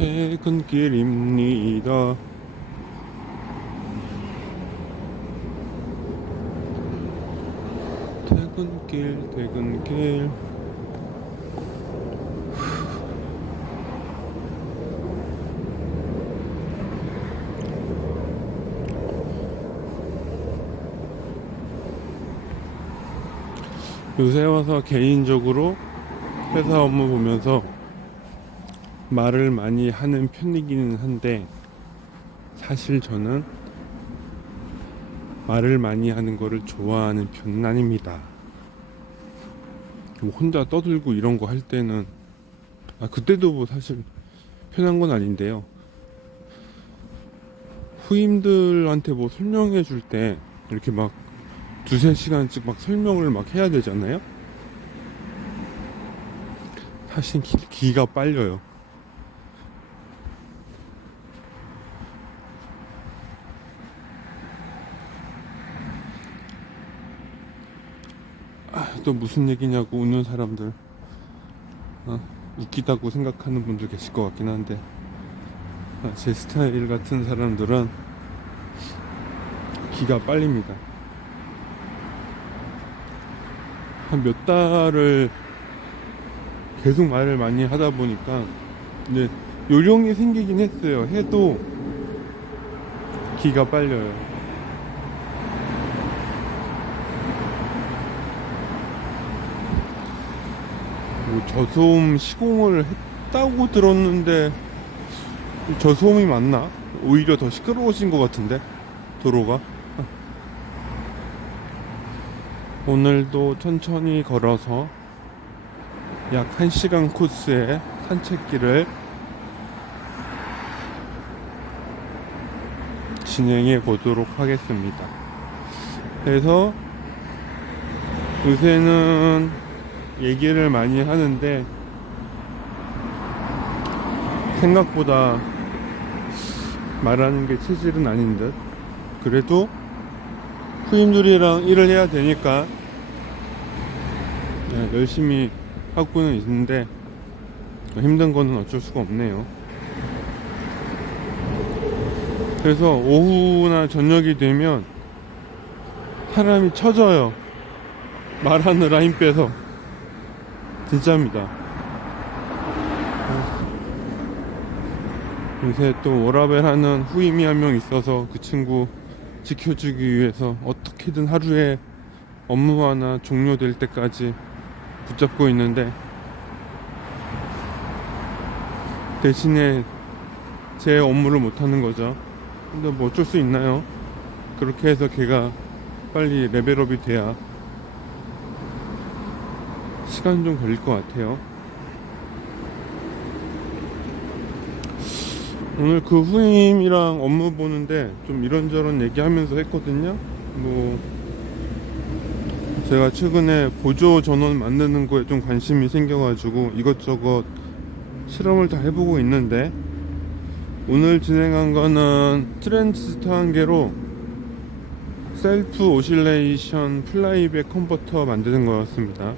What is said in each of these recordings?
퇴근길입니다. 퇴근길. 요새 와서 개인적으로 회사 업무 보면서 말을 많이 하는 편이기는 한데, 사실 저는 말을 많이 하는 거를 좋아하는 편은 아닙니다. 뭐 혼자 떠들고 이런 거 할 때는, 그때도 뭐 사실 편한 건 아닌데요. 후임들한테 뭐 설명해 줄 때 이렇게 막 두세 시간씩 막 설명을 막 해야 되잖아요. 사실 기가 빨려요. 또 무슨 얘기냐고 웃는 사람들, 웃기다고 생각하는 분들 계실 것 같긴 한데, 제 스타일 같은 사람들은 기가 빨립니다. 한 몇 달을 계속 말을 많이 하다 보니까 이제 요령이 생기긴 했어요. 해도 기가 빨려요. 뭐 저소음 시공을 했다고 들었는데, 저소음이 맞나? 오히려 더 시끄러워진 것 같은데, 도로가. 오늘도 천천히 걸어서 약 1시간 코스의 산책길을 진행해 보도록 하겠습니다. 그래서 요새는 얘기를 많이 하는데, 생각보다 말하는 게 체질은 아닌 듯. 그래도 후임들이랑 일을 해야 되니까 열심히 하고는 있는데, 힘든 거는 어쩔 수가 없네요. 그래서 오후나 저녁이 되면 사람이 처져요. 말하느라 힘 빼서. 진짜입니다. 요새 또 워라밸 하는 후임이 한 명 있어서 그 친구 지켜주기 위해서 어떻게든 하루에 업무 하나 종료될 때까지 붙잡고 있는데, 대신에 제 업무를 못하는 거죠. 근데 뭐 어쩔 수 있나요? 그렇게 해서 걔가 빨리 레벨업이 돼야 시간 좀 걸릴 것 같아요. 오늘 그 후임이랑 업무 보는데 좀 이런저런 얘기하면서 했거든요. 뭐 제가 최근에 보조 전원 만드는 거에 좀 관심이 생겨가지고 이것저것 실험을 다 해보고 있는데, 오늘 진행한 거는 트랜지스터 한 개로 셀프 오실레이션 플라이백 컨버터 만드는 거였습니다.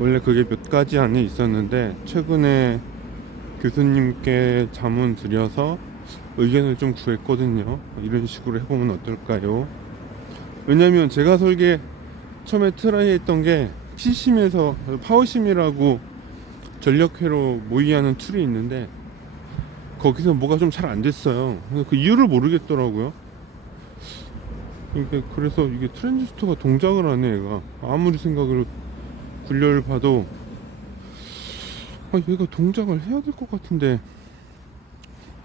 원래 그게 몇 가지 안에 있었는데, 최근에 교수님께 자문 드려서 의견을 좀 구했거든요. 이런 식으로 해보면 어떨까요? 왜냐면 제가 처음에 트라이 했던 게 P심에서 파워심이라고 전력회로 모의하는 툴이 있는데, 거기서 뭐가 좀 잘 안 됐어요. 그 이유를 모르겠더라고요. 그래서 이게 트랜지스터가 동작을 하네, 얘가. 아무리 생각을 분류를 봐도 얘가 동작을 해야 될 것 같은데.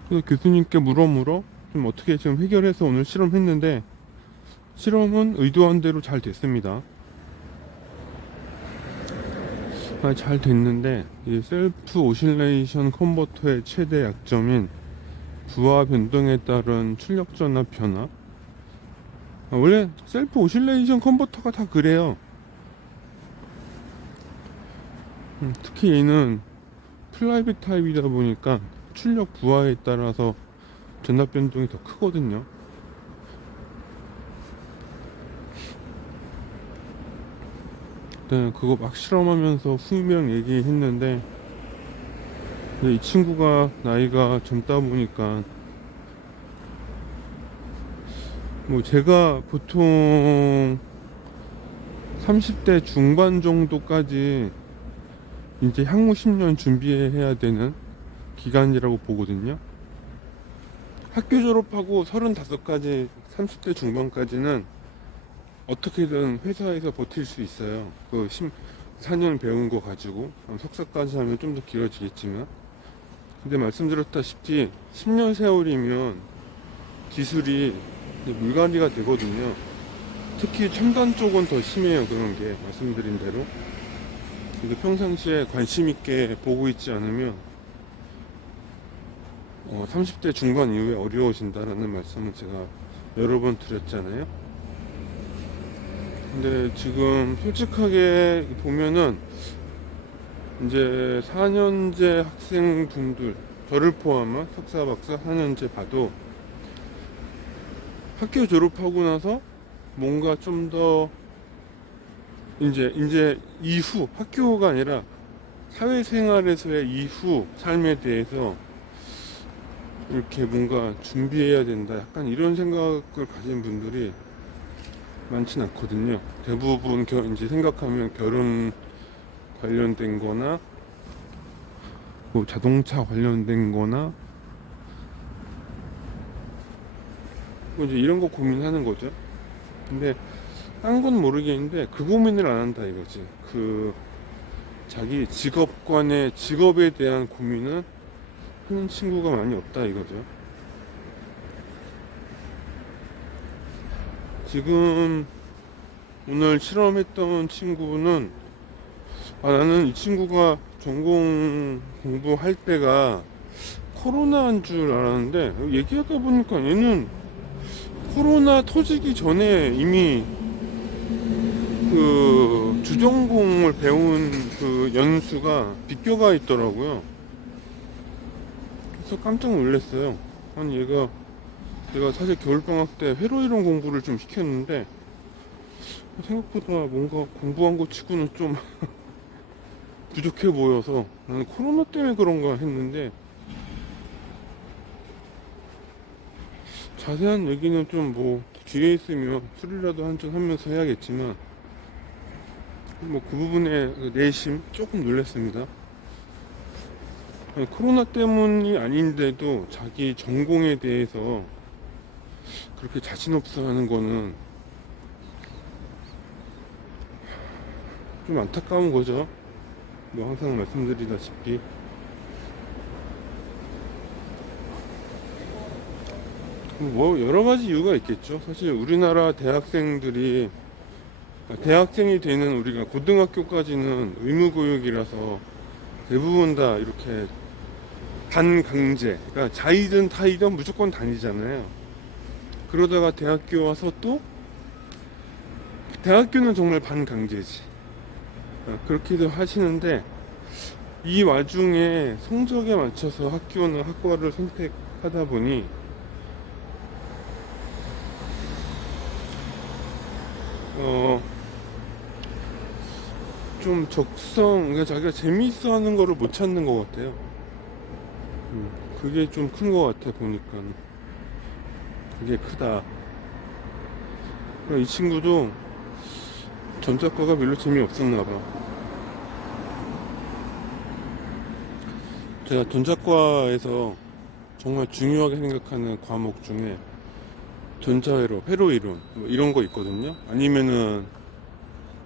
그래서 교수님께 물어 좀 어떻게 지금 해결해서 오늘 실험했는데, 실험은 의도한 대로 잘 됐습니다. 잘 됐는데, 이 셀프 오실레이션 컨버터의 최대 약점인 부하 변동에 따른 출력 전압 변화. 원래 셀프 오실레이션 컨버터가 다 그래요. 특히 얘는 플라이백 타입이다 보니까 출력 부하에 따라서 전압 변동이 더 크거든요. 그거 막 실험하면서 후임이랑 얘기했는데, 근데 이 친구가 나이가 젊다 보니까 뭐 제가 보통 30대 중반 정도까지 이제 향후 10년 준비해야 되는 기간이라고 보거든요. 학교 졸업하고 35까지 30대 중반까지는 어떻게든 회사에서 버틸 수 있어요. 4년 배운 거 가지고 석사까지 하면 좀 더 길어지겠지만, 근데 말씀드렸다시피 10년 세월이면 기술이 물갈이가 되거든요. 특히 첨단 쪽은 더 심해요. 그런 게 말씀드린 대로. 그래서 평상시에 관심 있게 보고 있지 않으면 30대 중반 이후에 어려워진다라는 말씀을 제가 여러 번 드렸잖아요. 근데 지금 솔직하게 보면은 이제 4년제 학생분들, 저를 포함한 석사, 박사 4년제 봐도 학교 졸업하고 나서 뭔가 좀 더 이제 이후, 학교가 아니라 사회생활에서의 이후 삶에 대해서 이렇게 뭔가 준비해야 된다, 약간 이런 생각을 가진 분들이 많진 않거든요. 대부분 이제 생각하면 결혼 관련된 거나 뭐 자동차 관련된 거나 뭐 이제 이런 거 고민하는 거죠. 근데 딴 건 모르겠는데 그 고민을 안 한다 이거지. 자기 직업에 대한 고민은 하는 친구가 많이 없다 이거죠. 지금 오늘 실험했던 친구는 나는 이 친구가 전공 공부할 때가 코로나인 줄 알았는데 얘기하다 보니까 얘는 코로나 터지기 전에 이미 그 주전공을 배운 그 연수가 비껴가 있더라고요. 그래서 깜짝 놀랐어요. 아니 내가 사실 겨울방학 때 회로 이론 공부를 좀 시켰는데 생각보다 뭔가 공부한 거 치고는 좀 부족해 보여서 나는 코로나 때문에 그런가 했는데, 자세한 얘기는 좀 뭐 뒤에 있으면 술이라도 한잔 하면서 해야겠지만 뭐 그 부분에 내심 조금 놀랐습니다. 아니, 코로나 때문이 아닌데도 자기 전공에 대해서 그렇게 자신 없어 하는 거는 좀 안타까운 거죠. 뭐 항상 말씀드리다시피 뭐 여러 가지 이유가 있겠죠. 사실 우리나라 대학생들이, 대학생이 되는 우리가 고등학교까지는 의무교육이라서 대부분 다 이렇게 반강제, 그러니까 자이든 타이든 무조건 다니잖아요. 그러다가 대학교 와서 또 대학교는 정말 반강제지. 그렇게도 하시는데 이 와중에 성적에 맞춰서 학과를 선택하다 보니 좀 그러니까 자기가 재미있어 하는 거를 못 찾는 것 같아요. 그게 좀 큰 것 같아 보니까. 그게 크다. 그러니까 이 친구도 전작과가 별로 재미없었나 봐. 제가 전작과에서 정말 중요하게 생각하는 과목 중에 회로 이론 뭐 이런 거 있거든요. 아니면은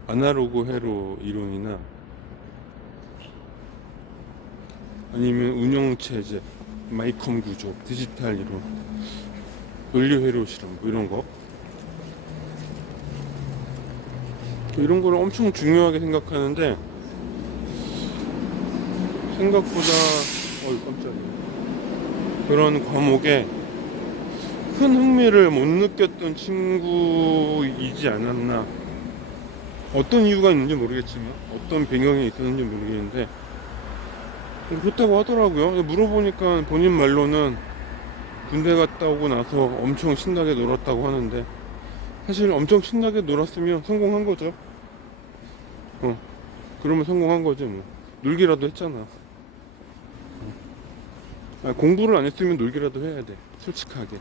아날로그 회로 이론이나 아니면 운영체제, 마이컴 구조, 디지털 이론, 논리 회로 실험 뭐 이런 거, 이런 거를 엄청 중요하게 생각하는데 생각보다 깜짝이야, 그런 과목에 큰 흥미를 못 느꼈던 친구이지 않았나. 어떤 이유가 있는지 모르겠지만, 어떤 배경이 있었는지 모르겠는데 그렇다고 하더라고요. 물어보니까 본인 말로는 군대 갔다 오고 나서 엄청 신나게 놀았다고 하는데, 사실 엄청 신나게 놀았으면 성공한 거죠. 그러면 성공한 거지 뭐. 놀기라도 했잖아. 공부를 안 했으면 놀기라도 해야 돼. 솔직하게.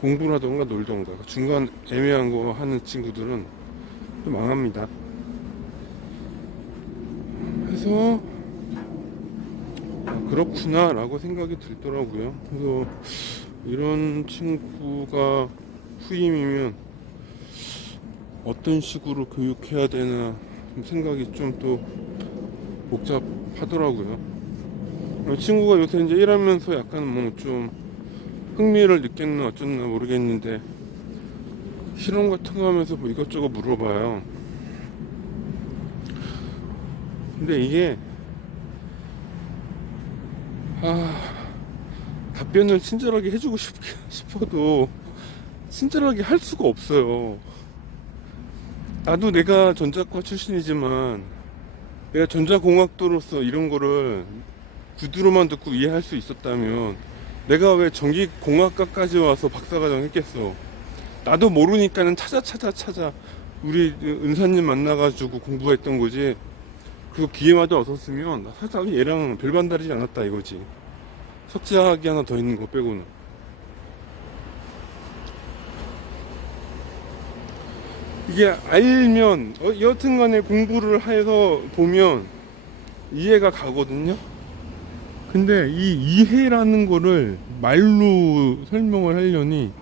공부를 하던가 놀던가. 중간 애매한 거 하는 친구들은 좀 망합니다. 그래서 그렇구나 라고 생각이 들더라고요. 그래서 이런 친구가 후임이면 어떤 식으로 교육해야 되나 생각이 좀 또 복잡하더라고요. 친구가 요새 이제 일하면서 약간 뭐 좀 흥미를 느꼈나 어쩌나 모르겠는데 실험 같은 거 하면서 뭐 이것저것 물어봐요. 근데 이게 답변을 친절하게 해주고 싶어도 친절하게 할 수가 없어요. 나도 내가 전자과 출신이지만 내가 전자공학도로서 이런 거를 구두로만 듣고 이해할 수 있었다면 내가 왜 전기공학과까지 와서 박사과정 했겠어. 나도 모르니까는 찾아 우리 은사님 만나가지고 공부했던 거지. 그거 기회마저 얻었으면 사실 얘랑 별반 다르지 않았다 이거지. 석자학위 하나 더 있는 거 빼고는. 이게 알면 여튼간에 공부를 해서 보면 이해가 가거든요. 근데 이 이해라는 거를 말로 설명을 하려니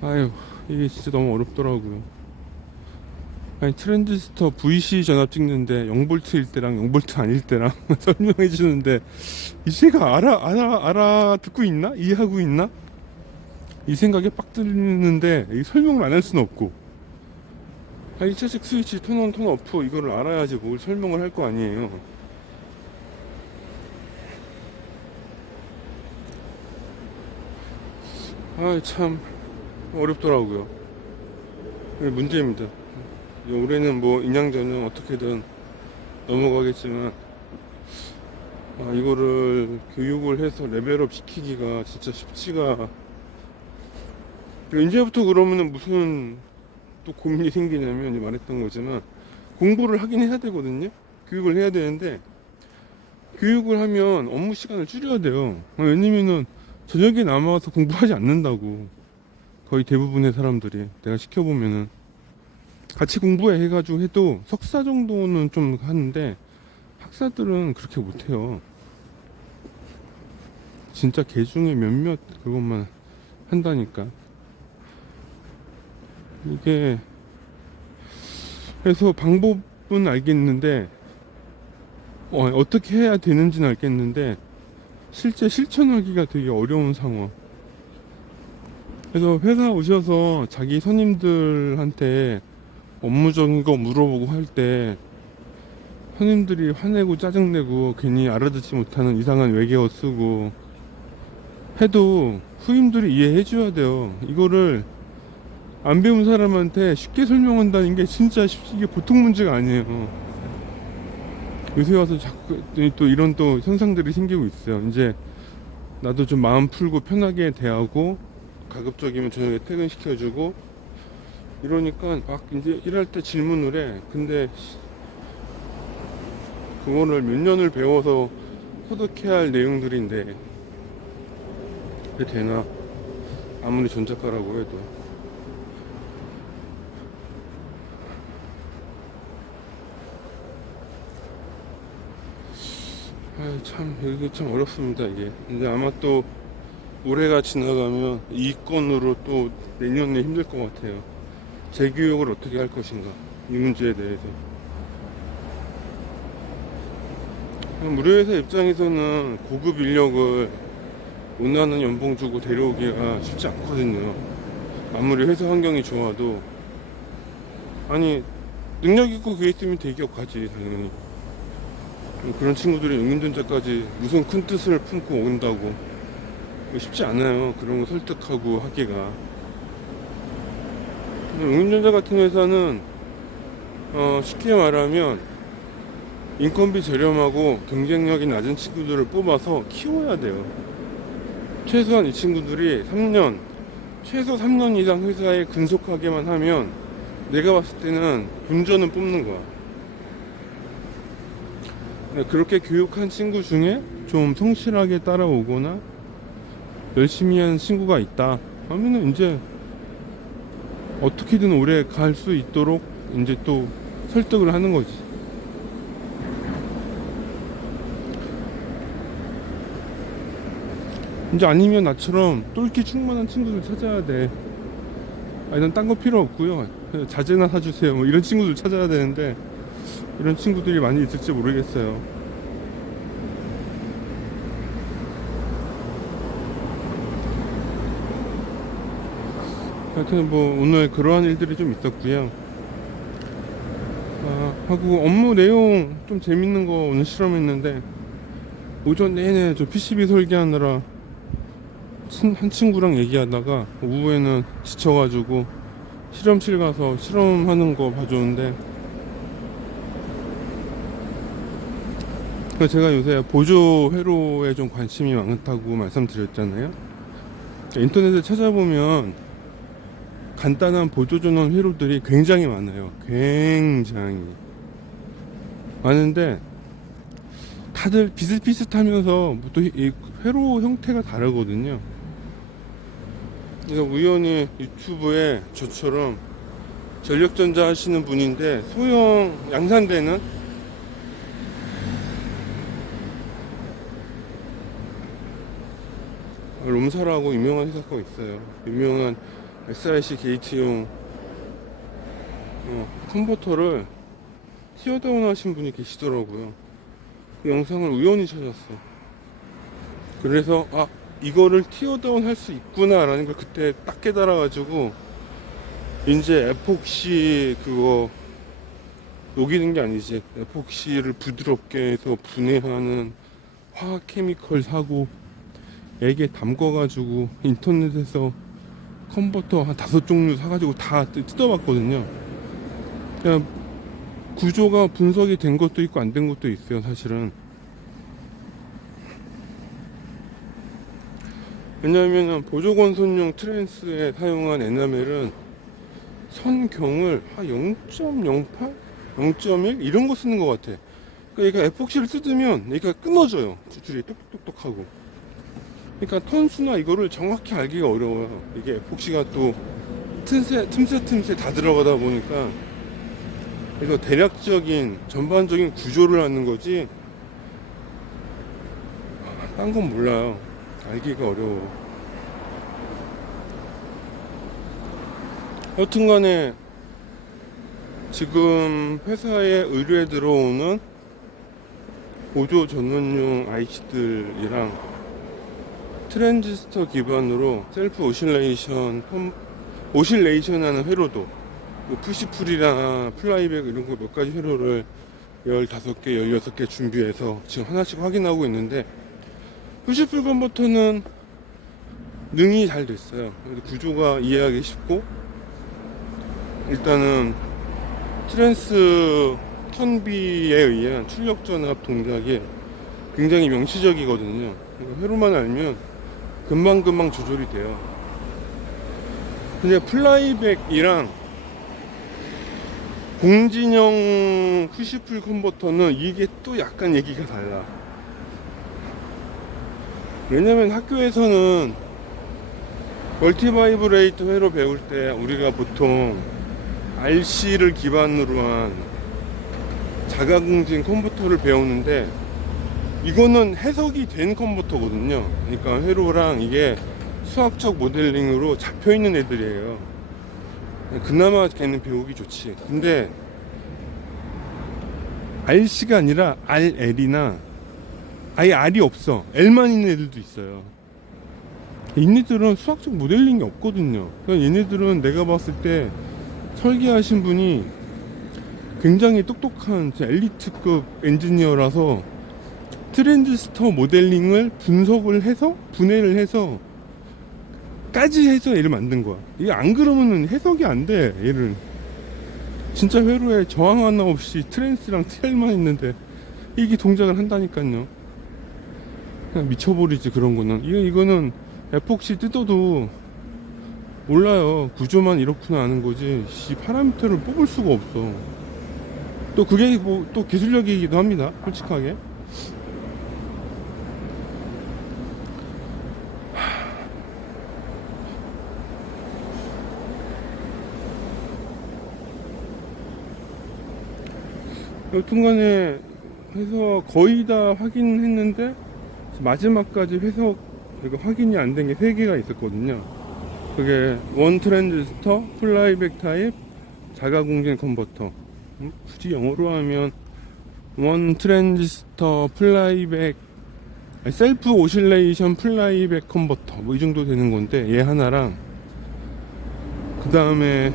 아유 이게 진짜 너무 어렵더라고요. 아니 트랜지스터 VC 전압 찍는데 0V일 때랑 0V 아닐 때랑 설명해 주는데 이제가 알아 듣고 있나? 이해하고 있나? 이 생각에 빡 들리는데 이 설명을 안 할 수는 없고, 아니 2차식 스위치 턴온 턴 오프 이거를 알아야지 뭘 설명을 할 거 아니에요. 아 참 어렵더라고요. 문제입니다. 올해는 뭐 인양전형 어떻게든 넘어가겠지만 이거를 교육을 해서 레벨업 시키기가 진짜 쉽지가. 이제부터 그러면은 무슨 또 고민이 생기냐면 말했던 거지만 공부를 하긴 해야 되거든요. 교육을 해야 되는데 교육을 하면 업무 시간을 줄여야 돼요. 왜냐면은 저녁에 남아서 공부하지 않는다고. 거의 대부분의 사람들이 내가 시켜보면은 같이 공부해 해가지고 해도 석사 정도는 좀 하는데 학사들은 그렇게 못해요. 진짜 개 중에 몇몇 그것만 한다니까. 이게 그래서 방법은 알겠는데 어떻게 해야 되는지는 알겠는데 실제 실천하기가 되게 어려운 상황. 그래서 회사 오셔서 자기 선임들한테 업무적인 거 물어보고 할 때 선임들이 화내고 짜증내고 괜히 알아듣지 못하는 이상한 외계어 쓰고 해도 후임들이 이해해 줘야 돼요. 이거를 안 배운 사람한테 쉽게 설명한다는 게 진짜 이게 보통 문제가 아니에요. 요새 와서 자꾸 또 이런 또 현상들이 생기고 있어요. 이제 나도 좀 마음 풀고 편하게 대하고 가급적이면 저녁에 퇴근시켜주고 이러니까 막 이제 일할 때 질문을 해. 근데 그거를 몇 년을 배워서 소득해야 할 내용들인데 그게 되나? 아무리 전작가라고 해도. 참 이게 참 어렵습니다. 이게 근데 아마 또 올해가 지나가면 이 건으로 또 내년에 힘들 것 같아요. 재교육을 어떻게 할 것인가 이 문제에 대해서. 무료회사 입장에서는 고급 인력을 원하는 연봉 주고 데려오기가 쉽지 않거든요. 아무리 회사 환경이 좋아도. 아니 능력 있고 그게 있으면 대기업 가지 당연히. 그런 친구들이 응용전자까지 무슨 큰 뜻을 품고 온다고 쉽지 않아요. 그런 거 설득하고 하기가. 응용전자 같은 회사는 쉽게 말하면 인건비 저렴하고 경쟁력이 낮은 친구들을 뽑아서 키워야 돼요. 최소한 이 친구들이 3년, 최소 3년 이상 회사에 근속하게만 하면 내가 봤을 때는 본전은 뽑는 거야. 그렇게 교육한 친구 중에 좀 성실하게 따라오거나 열심히 하는 친구가 있다 하면은 이제 어떻게든 오래 갈 수 있도록 이제 또 설득을 하는 거지. 이제 아니면 나처럼 똘끼 충만한 친구들 찾아야 돼. 아, 난 딴 거 필요 없고요. 그냥 자재나 사주세요. 뭐 이런 친구들 찾아야 되는데 이런 친구들이 많이 있을지 모르겠어요. 하여튼 뭐 오늘 그러한 일들이 좀 있었고요. 하고 업무 내용 좀 재밌는 거 오늘 실험했는데 오전 내내 저 PCB 설계하느라 한 친구랑 얘기하다가 오후에는 지쳐가지고 실험실 가서 실험하는 거 봐줬는데, 제가 요새 보조 회로에 좀 관심이 많다고 말씀드렸잖아요. 인터넷에 찾아보면 간단한 보조 전원 회로들이 굉장히 많아요. 굉장히 많은데 다들 비슷비슷하면서 또 이 회로 형태가 다르거든요. 그래서 우연히 유튜브에 저처럼 전력전자 하시는 분인데 소형 양산되는 롬사라고 유명한 회사가 있어요. 유명한 SIC 게이트용 컨버터를 티어다운 하신 분이 계시더라고요. 그 영상을 우연히 찾았어. 그래서 이거를 티어다운 할 수 있구나 라는 걸 그때 딱 깨달아가지고 이제 에폭시 그거 녹이는 게 아니지, 에폭시를 부드럽게 해서 분해하는 화학 케미컬 사고 액에 담궈가지고 인터넷에서 컨버터 한 5종류 사가지고 다 뜯어봤거든요. 그냥 구조가 분석이 된 것도 있고 안 된 것도 있어요, 사실은. 왜냐하면 보조건선용 트랜스에 사용한 에나멜은 선경을 한 0.08? 0.1? 이런 거 쓰는 것 같아. 그러니까 얘가 에폭시를 뜯으면 얘가 끊어져요. 줄이 똑똑똑똑 하고. 그러니까 턴수나 이거를 정확히 알기가 어려워요. 이게 에폭시가 또 틈새 다 들어가다 보니까 그래서 대략적인 전반적인 구조를 하는 거지 딴 건 몰라요. 알기가 어려워. 여튼간에 지금 회사에 의뢰에 들어오는 보조 전원용 IC들이랑 트랜지스터 기반으로 셀프 오실레이션 하는 회로도, 뭐 푸시풀이나 플라이백 이런 거 몇 가지 회로를 15개, 16개 준비해서 지금 하나씩 확인하고 있는데, 푸시풀 컨버터는 능이 잘 됐어요. 구조가 이해하기 쉽고, 일단은 트랜스 선비에 의한 출력 전압 동작이 굉장히 명시적이거든요. 회로만 알면 금방금방 조절이 돼요. 근데 플라이백이랑 공진형 푸시풀 컨버터는 이게 또 약간 얘기가 달라. 왜냐면 학교에서는 멀티바이브레이터 회로 배울 때 우리가 보통 RC를 기반으로 한 자가공진 컨버터를 배우는데, 이거는 해석이 된 컨버터거든요. 그러니까 회로랑 이게 수학적 모델링으로 잡혀있는 애들이에요. 그나마 걔는 배우기 좋지. 근데 RC가 아니라 RL이나 아예 R이 없어, L만 있는 애들도 있어요. 얘네들은 수학적 모델링이 없거든요. 그러니까 얘네들은 내가 봤을 때 설계하신 분이 굉장히 똑똑한 엘리트급 엔지니어라서 트랜지스터 모델링을 분석을 해서 분해를 해서 까지 해서 얘를 만든 거야. 이게 안 그러면은 해석이 안 돼. 얘를 진짜 회로에 저항 하나 없이 트랜스랑 TL만 있는데 이게 동작을 한다니까요. 그냥 미쳐버리지 그런 거는. 이거는 에폭시 뜯어도 몰라요. 구조만 이렇구나 아는 거지 파라미터를 뽑을 수가 없어. 또 그게 뭐 또 기술력이기도 합니다, 솔직하게. 여튼간에 해서 거의 다 확인했는데 마지막까지 해석 확인이 안 된 게 3개가 있었거든요. 그게 원 트랜지스터, 플라이백 타입, 자가공진 컨버터. 굳이 영어로 하면 원 트랜지스터 플라이백 셀프 오실레이션 플라이백 컨버터 뭐 이 정도 되는 건데, 얘 하나랑 그 다음에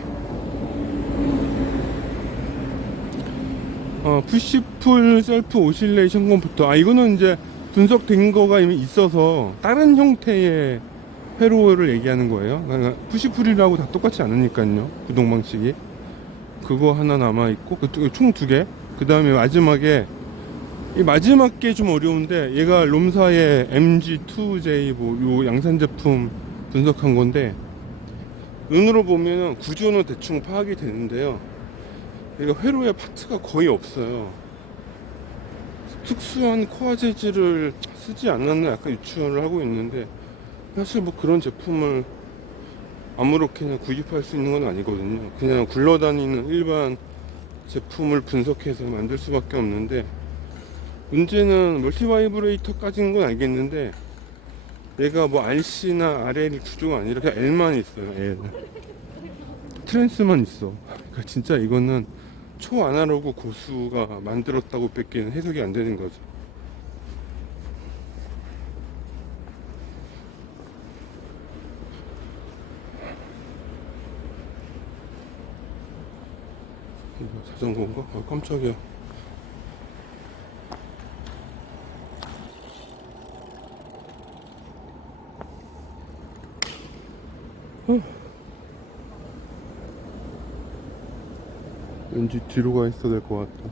푸시풀 셀프 오실레이션 컨버터. 이거는 이제 분석된 거가 이미 있어서 다른 형태의 회로를 얘기하는 거예요. 그러니까 푸시풀이라고 다 똑같지 않으니까요, 구동 방식이. 그거 하나 남아있고, 총 2개. 그 다음에 마지막에, 이 마지막 게 좀 어려운데, 얘가 롬사의 MG2J 요 양산 제품 분석한 건데, 눈으로 보면 구조는 대충 파악이 되는데요. 얘가 회로에 파트가 거의 없어요. 특수한 코어 재질을 쓰지 않았나 약간 유추를 하고 있는데, 사실 뭐 그런 제품을 아무렇게나 구입할 수 있는 건 아니거든요. 그냥 굴러다니는 일반 제품을 분석해서 만들 수밖에 없는데, 문제는 멀티바이브레이터까지는 건 알겠는데, 얘가 뭐 RC나 RL 구조가 아니라 그냥 L만 있어요. L. 트랜스만 있어. 그러니까 진짜 이거는 초아날로그 고수가 만들었다고 뺏기는 해석이 안 되는 거죠. 이거 자전거인가? 깜짝이야. 왠지 뒤로 가 있어야 될 것 같다.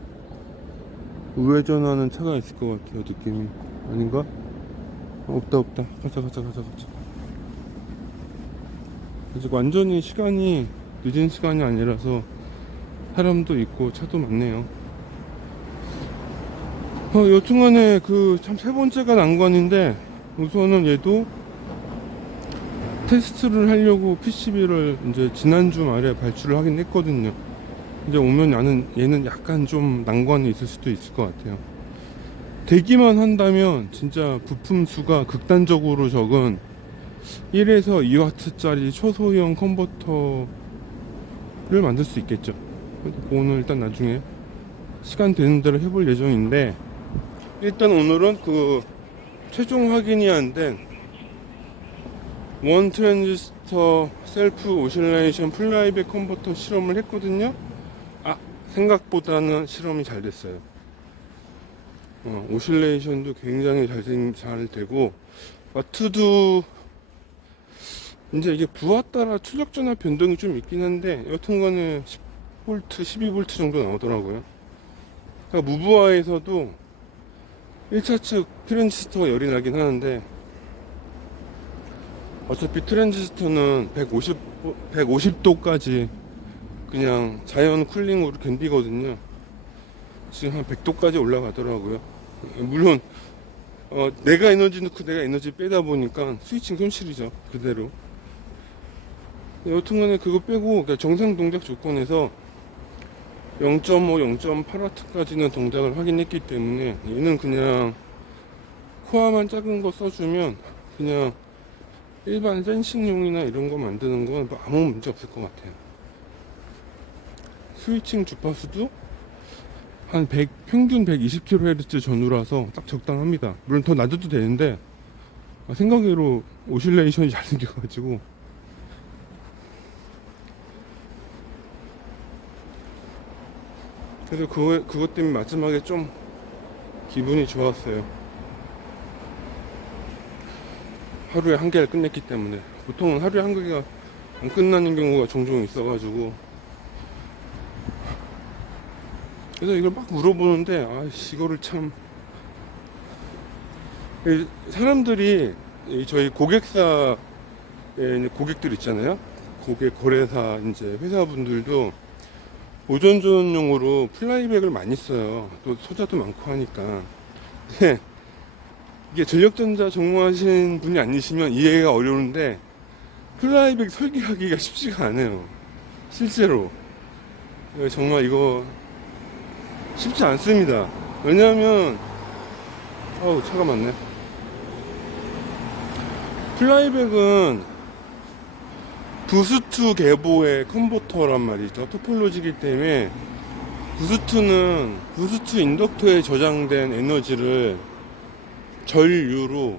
우회전하는 차가 있을 것 같아요, 느낌이. 아닌가? 없다. 가자. 아직 완전히 시간이 늦은 시간이 아니라서 사람도 있고 차도 많네요. 여튼간에 참 3번째가 난관인데, 우선은 얘도 테스트를 하려고 PCB를 이제 지난주 말에 발주를 하긴 했거든요. 이제 오면 얘는 약간 좀 난관이 있을 수도 있을 것 같아요. 되기만 한다면 진짜 부품 수가 극단적으로 적은 1에서 2W짜리 초소형 컨버터를 만들 수 있겠죠. 그거는 일단 나중에 시간 되는 대로 해볼 예정인데, 일단 오늘은 최종 확인이 안 된 원 트랜지스터 셀프 오실레이션 플라이백 컨버터 실험을 했거든요. 생각보다는 실험이 잘 됐어요. 오실레이션도 굉장히 잘 되고, 와트도 이제 이게 부하 따라 출력 전압 변동이 좀 있긴 한데, 여튼간에 10V, 12V 정도 나오더라고요. 그러니까 무부하에서도 1차 측 트랜지스터가 열이 나긴 하는데, 어차피 트랜지스터는 150도까지 그냥 자연 쿨링으로 견디거든요. 지금 한 100도까지 올라가더라고요. 물론 내가 에너지 넣고 내가 에너지 빼다 보니까 스위칭 손실이죠, 그대로. 여튼간에 그거 빼고 정상 동작 조건에서 0.5, 0.8W까지는 동작을 확인했기 때문에, 얘는 그냥 코어만 작은 거 써주면 그냥 일반 센싱용이나 이런 거 만드는 건 뭐 아무 문제 없을 것 같아요. 스위칭 주파수도 한 평균 120kHz 전후라서 딱 적당합니다. 물론 더 낮아도 되는데, 생각외로 오실레이션이 잘 생겨가지고. 그래서 그것 때문에 마지막에 좀 기분이 좋았어요. 하루에 1개를 끝냈기 때문에. 보통은 하루에 1개가 안 끝나는 경우가 종종 있어가지고. 그래서 이걸 막 물어보는데, 이거를 참, 사람들이 저희 고객사의 고객들 있잖아요. 거래사 이제 회사분들도 오전 전용으로 플라이백을 많이 써요. 또 소자도 많고 하니까. 근데 이게 전력전자 전공하신 분이 아니시면 이해가 어려운데, 플라이백 설계하기가 쉽지가 않아요, 실제로. 정말 이거 쉽지 않습니다. 왜냐하면 차가 많네. 플라이백은 부스트 계보의 컨버터란 말이죠. 토폴로지이기 때문에 부스트 인덕터에 저장된 에너지를 전류로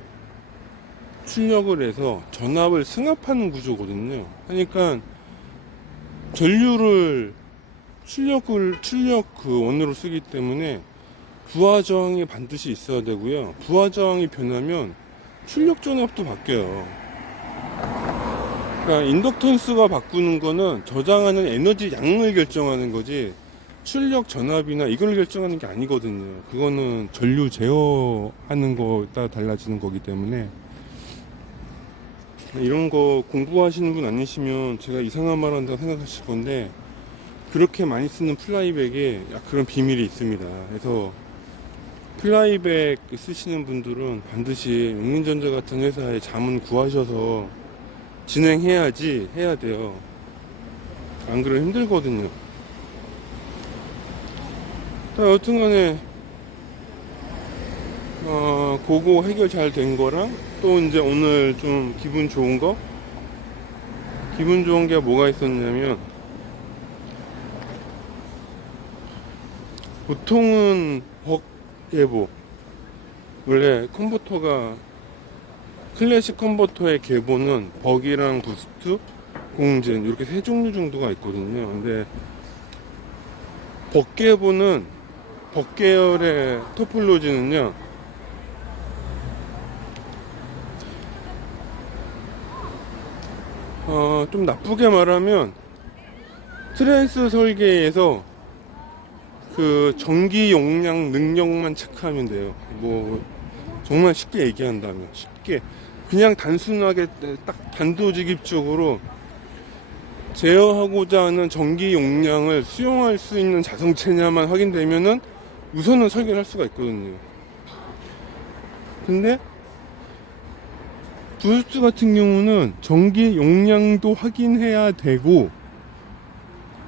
출력을 해서 전압을 승합하는 구조거든요. 그러니까 전류를 출력 그 원으로 쓰기 때문에 부하 저항이 반드시 있어야 되고요. 부하 저항이 변하면 출력 전압도 바뀌어요. 그러니까 인덕턴스가 바꾸는 거는 저장하는 에너지 양을 결정하는 거지 출력 전압이나 이걸 결정하는 게 아니거든요. 그거는 전류 제어하는 거에 따라 달라지는 거기 때문에 이런 거 공부하시는 분 아니시면 제가 이상한 말 한다고 생각하실 건데 그렇게 많이 쓰는 플라이백에 그런 비밀이 있습니다. 그래서 플라이백 쓰시는 분들은 반드시 응민전자 같은 회사에 자문 구하셔서 진행해야지 해야 돼요. 안 그러면 힘들거든요. 여튼간에 그거 해결 잘 된 거랑 또 이제 오늘 좀 기분 좋은 게 뭐가 있었냐면 보통은 계보 원래 컨버터가 클래식 컨버터의 계보는 벅이랑 부스트, 공진 이렇게 세 종류 정도가 있거든요. 근데 벅 계보는 벅 계열의 토폴로지는요 좀 나쁘게 말하면 트랜스 설계에서 그 전기 용량 능력만 체크하면 돼요. 뭐 정말 쉽게 얘기한다면 그냥 단순하게 딱 단도직입적으로 제어하고자 하는 전기 용량을 수용할 수 있는 자성체냐만 확인되면은 우선은 설계를 할 수가 있거든요. 근데 부스트 같은 경우는 전기 용량도 확인해야 되고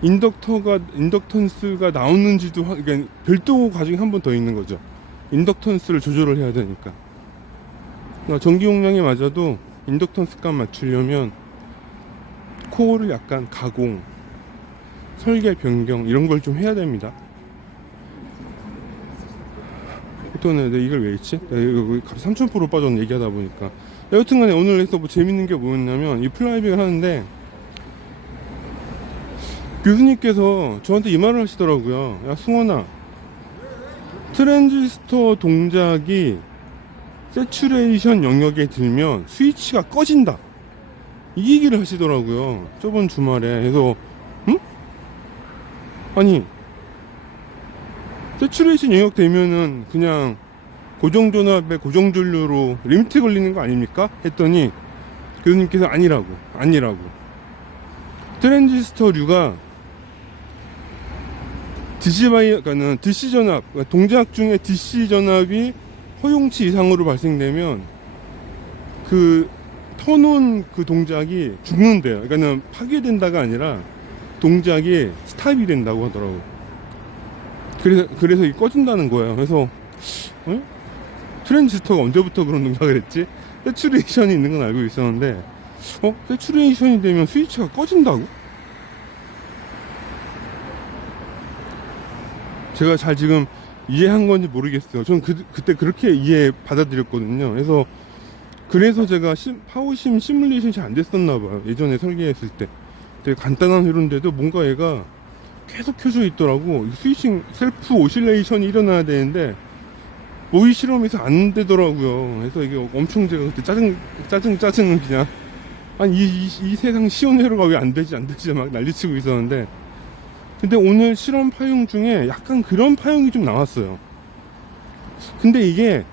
인덕턴스가 나오는지도 그러니까 별도 과정이 한 번 더 있는 거죠. 인덕턴스를 조절을 해야 되니까. 그러니까 전기 용량이 맞아도 인덕턴스 값 맞추려면 코어를 약간 가공, 설계 변경 이런 걸 좀 해야 됩니다. 보통은 내가 이걸 왜 했지? 내가 이거 갑자기 3000% 빠졌네 얘기하다 보니까. 여튼간에 오늘 해서 뭐 재밌는 게 뭐였냐면 이 플라이백을 하는데 교수님께서 저한테 이 말을 하시더라고요. 야 승원아, 트랜지스터 동작이 세츄레이션 영역에 들면 스위치가 꺼진다 이 얘기를 하시더라고요. 저번 주말에. 그래서 응? 아니 세츄레이션 영역 되면은 그냥 고정전압에 고정전류로 리미트 걸리는 거 아닙니까? 했더니 교수님께서 아니라고 트랜지스터류가 그러니까 DC 전압, 그러니까 동작 중에 DC 전압이 허용치 이상으로 발생되면 그 터놓은 그 동작이 죽는데요. 그러니까는 파괴된다가 아니라 동작이 스탑이 된다고 하더라고요. 그래서 이 꺼진다는 거예요. 그래서 트랜지스터가 언제부터 그런 동작을 했지? 세츄레이션이 있는 건 알고 있었는데 세츄레이션이 되면 스위치가 꺼진다고? 제가 잘 지금 이해한 건지 모르겠어요. 저는 그때 그렇게 받아들였거든요. 그래서 제가 파워심 시뮬레이션이 잘 안 됐었나 봐요. 예전에 설계했을 때 되게 간단한 회로인데도 뭔가 얘가 계속 켜져 있더라고. 스위칭 셀프 오실레이션이 일어나야 되는데 모의 실험에서 안 되더라고요. 그래서 이게 엄청 제가 그때 짜증은 그냥 아니 이 세상 시온 회로가 왜 안 되지 막 난리치고 있었는데, 근데 오늘 실험 파형 중에 약간 그런 파형이 좀 나왔어요. 근데 이게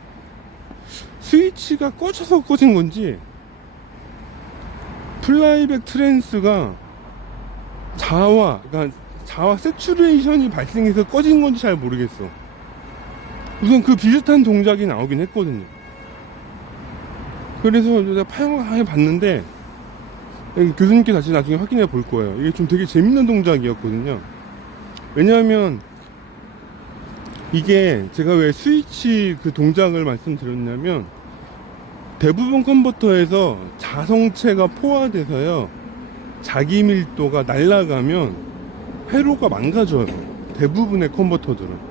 스위치가 꺼져서 꺼진 건지 플라이백 트랜스가 그러니까 자와 세츄레이션이 발생해서 꺼진 건지 잘 모르겠어. 우선 그 비슷한 동작이 나오긴 했거든요. 그래서 제가 파형을 해봤는데 교수님께 다시 나중에 확인해 볼 거예요. 이게 좀 되게 재밌는 동작이었거든요. 왜냐하면 이게 제가 왜 스위치 그 동작을 말씀드렸냐면, 대부분 컨버터에서 자성체가 포화돼서요, 자기 밀도가 날아가면 회로가 망가져요. 대부분의 컨버터들은.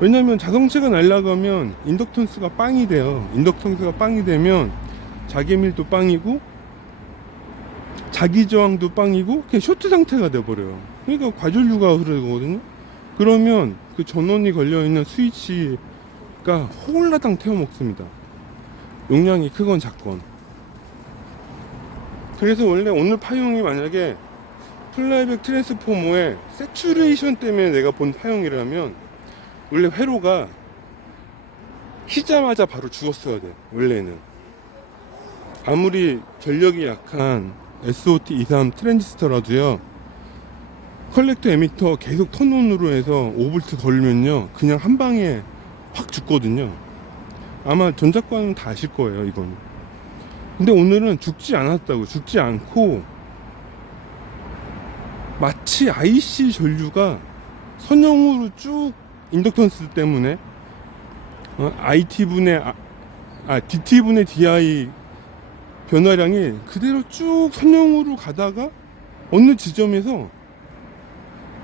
왜냐면 자성체가 날아가면 인덕턴스가 빵이 돼요. 인덕턴스가 빵이 되면 자기 밀도 빵이고 자기 저항도 빵이고 그냥 쇼트 상태가 돼버려요. 그러니까 과전류가 흐르거든요. 그러면 그 전원이 걸려있는 스위치가 홀라당 태워먹습니다. 용량이 크건 작건. 그래서 원래 오늘 파형이 만약에 플라이백 트랜스포머의 세츄레이션 때문에 내가 본 파형이라면, 원래 회로가 키자마자 바로 죽었어야 돼. 원래는 아무리 전력이 약한 SOT23 트랜지스터라도요, 컬렉터 에미터 계속 턴온으로 해서 5V 걸면요 그냥 한 방에 확 죽거든요. 아마 전작과는 다 아실 거예요 이건. 근데 오늘은 죽지 않았다고. 죽지 않고 마치 IC 전류가 선형으로 쭉 인덕턴스 때문에 IT분의 DT분의 DI 변화량이 그대로 쭉 선형으로 가다가 어느 지점에서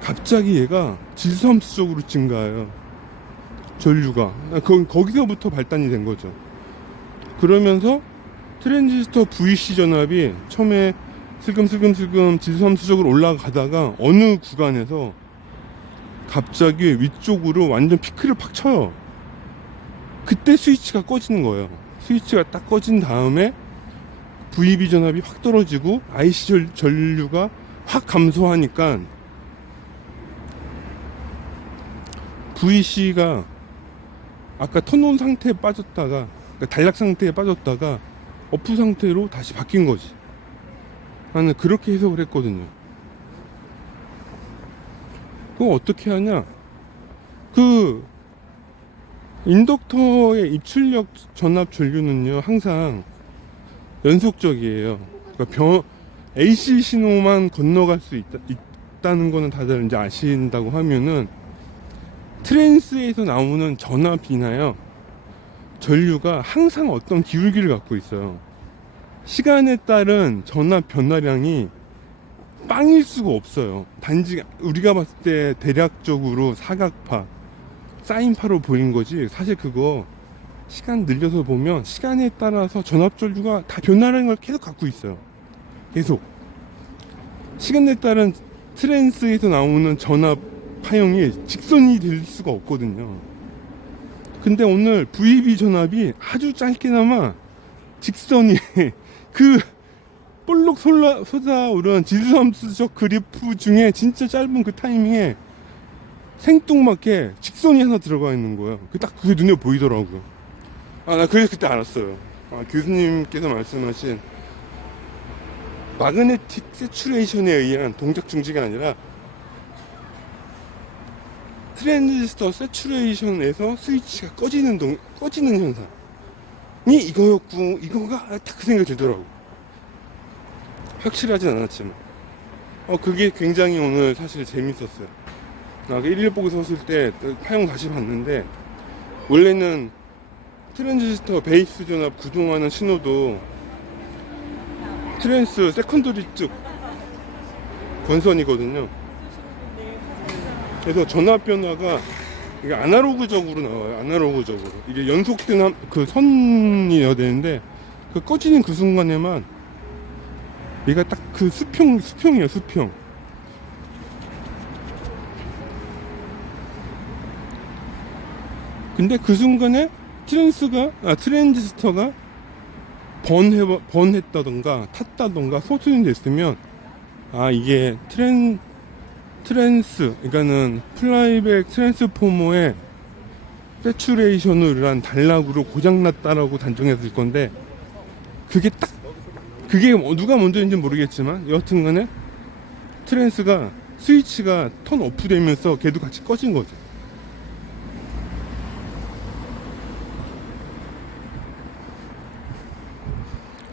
갑자기 얘가 질소함수적으로 증가해요. 전류가 거기서부터 발단이 된 거죠. 그러면서 트랜지스터 VC 전압이 처음에 슬금슬금 질소함수적으로 올라가다가 어느 구간에서 갑자기 위쪽으로 완전 피크를 팍 쳐요. 그때 스위치가 꺼지는 거예요. 스위치가 딱 꺼진 다음에 VB 전압이 확 떨어지고 IC 전류가 확 감소하니까 VC가 아까 턴온 상태에 빠졌다가, 그러니까 단락 상태에 빠졌다가 어프 상태로 다시 바뀐 거지. 나는 그렇게 해석을 했거든요. 그거 어떻게 하냐? 그 인덕터의 입출력 전압 전류는요 항상 연속적이에요. 그러니까 AC 신호만 건너갈 수 있다는 거는 다들 이제 아신다고 하면은, 트랜스에서 나오는 전압이나요 전류가 항상 어떤 기울기를 갖고 있어요. 시간에 따른 전압 변화량이 빵일 수가 없어요. 단지 우리가 봤을 때 대략적으로 사각파, 사인파로 보이는 거지, 사실 그거 시간 늘려서 보면 시간에 따라서 전압 전류가 다 변화라는 걸 계속 갖고 있어요. 계속 시간에 따른 트랜스에서 나오는 전압 파형이 직선이 될 수가 없거든요. 근데 오늘 VB 전압이 아주 짧게나마 직선이 그 볼록 솟아오른 질소함수적 그래프 중에 진짜 짧은 그 타이밍에 생뚱맞게 직선이 하나 들어가 있는 거예요. 딱 그게 눈에 보이더라고요. 나 그래서 그때 알았어요. 교수님께서 말씀하신 마그네틱 세츄레이션에 의한 동작 중지가 아니라 트랜지스터 세츄레이션에서 스위치가 꺼지는 현상이 이거가 딱 그 생각이 들더라고. 확실하진 않았지만 그게 굉장히 오늘 사실 재밌었어요. 나 119 섰을 때 파형 다시 봤는데, 원래는 트랜지스터 베이스 전압 구동하는 신호도 트랜스 세컨더리 쪽 권선이거든요. 그래서 전압 변화가 이게 아날로그적으로 나와요. 아날로그적으로 이게 연속된 그 선이어야 되는데, 그 꺼지는 그 순간에만 얘가 딱 그 수평이에요. 수평. 근데 그 순간에 트랜지스터가 번했다던가 탔다던가 소진이 됐으면, 이게 그러니까는 플라이백 트랜스포머의 세츄레이션을 한 단락으로 고장났다라고 단정했을 건데, 그게 누가 먼저인지 모르겠지만 여하튼간에 스위치가 턴 오프 되면서 걔도 같이 꺼진 거죠.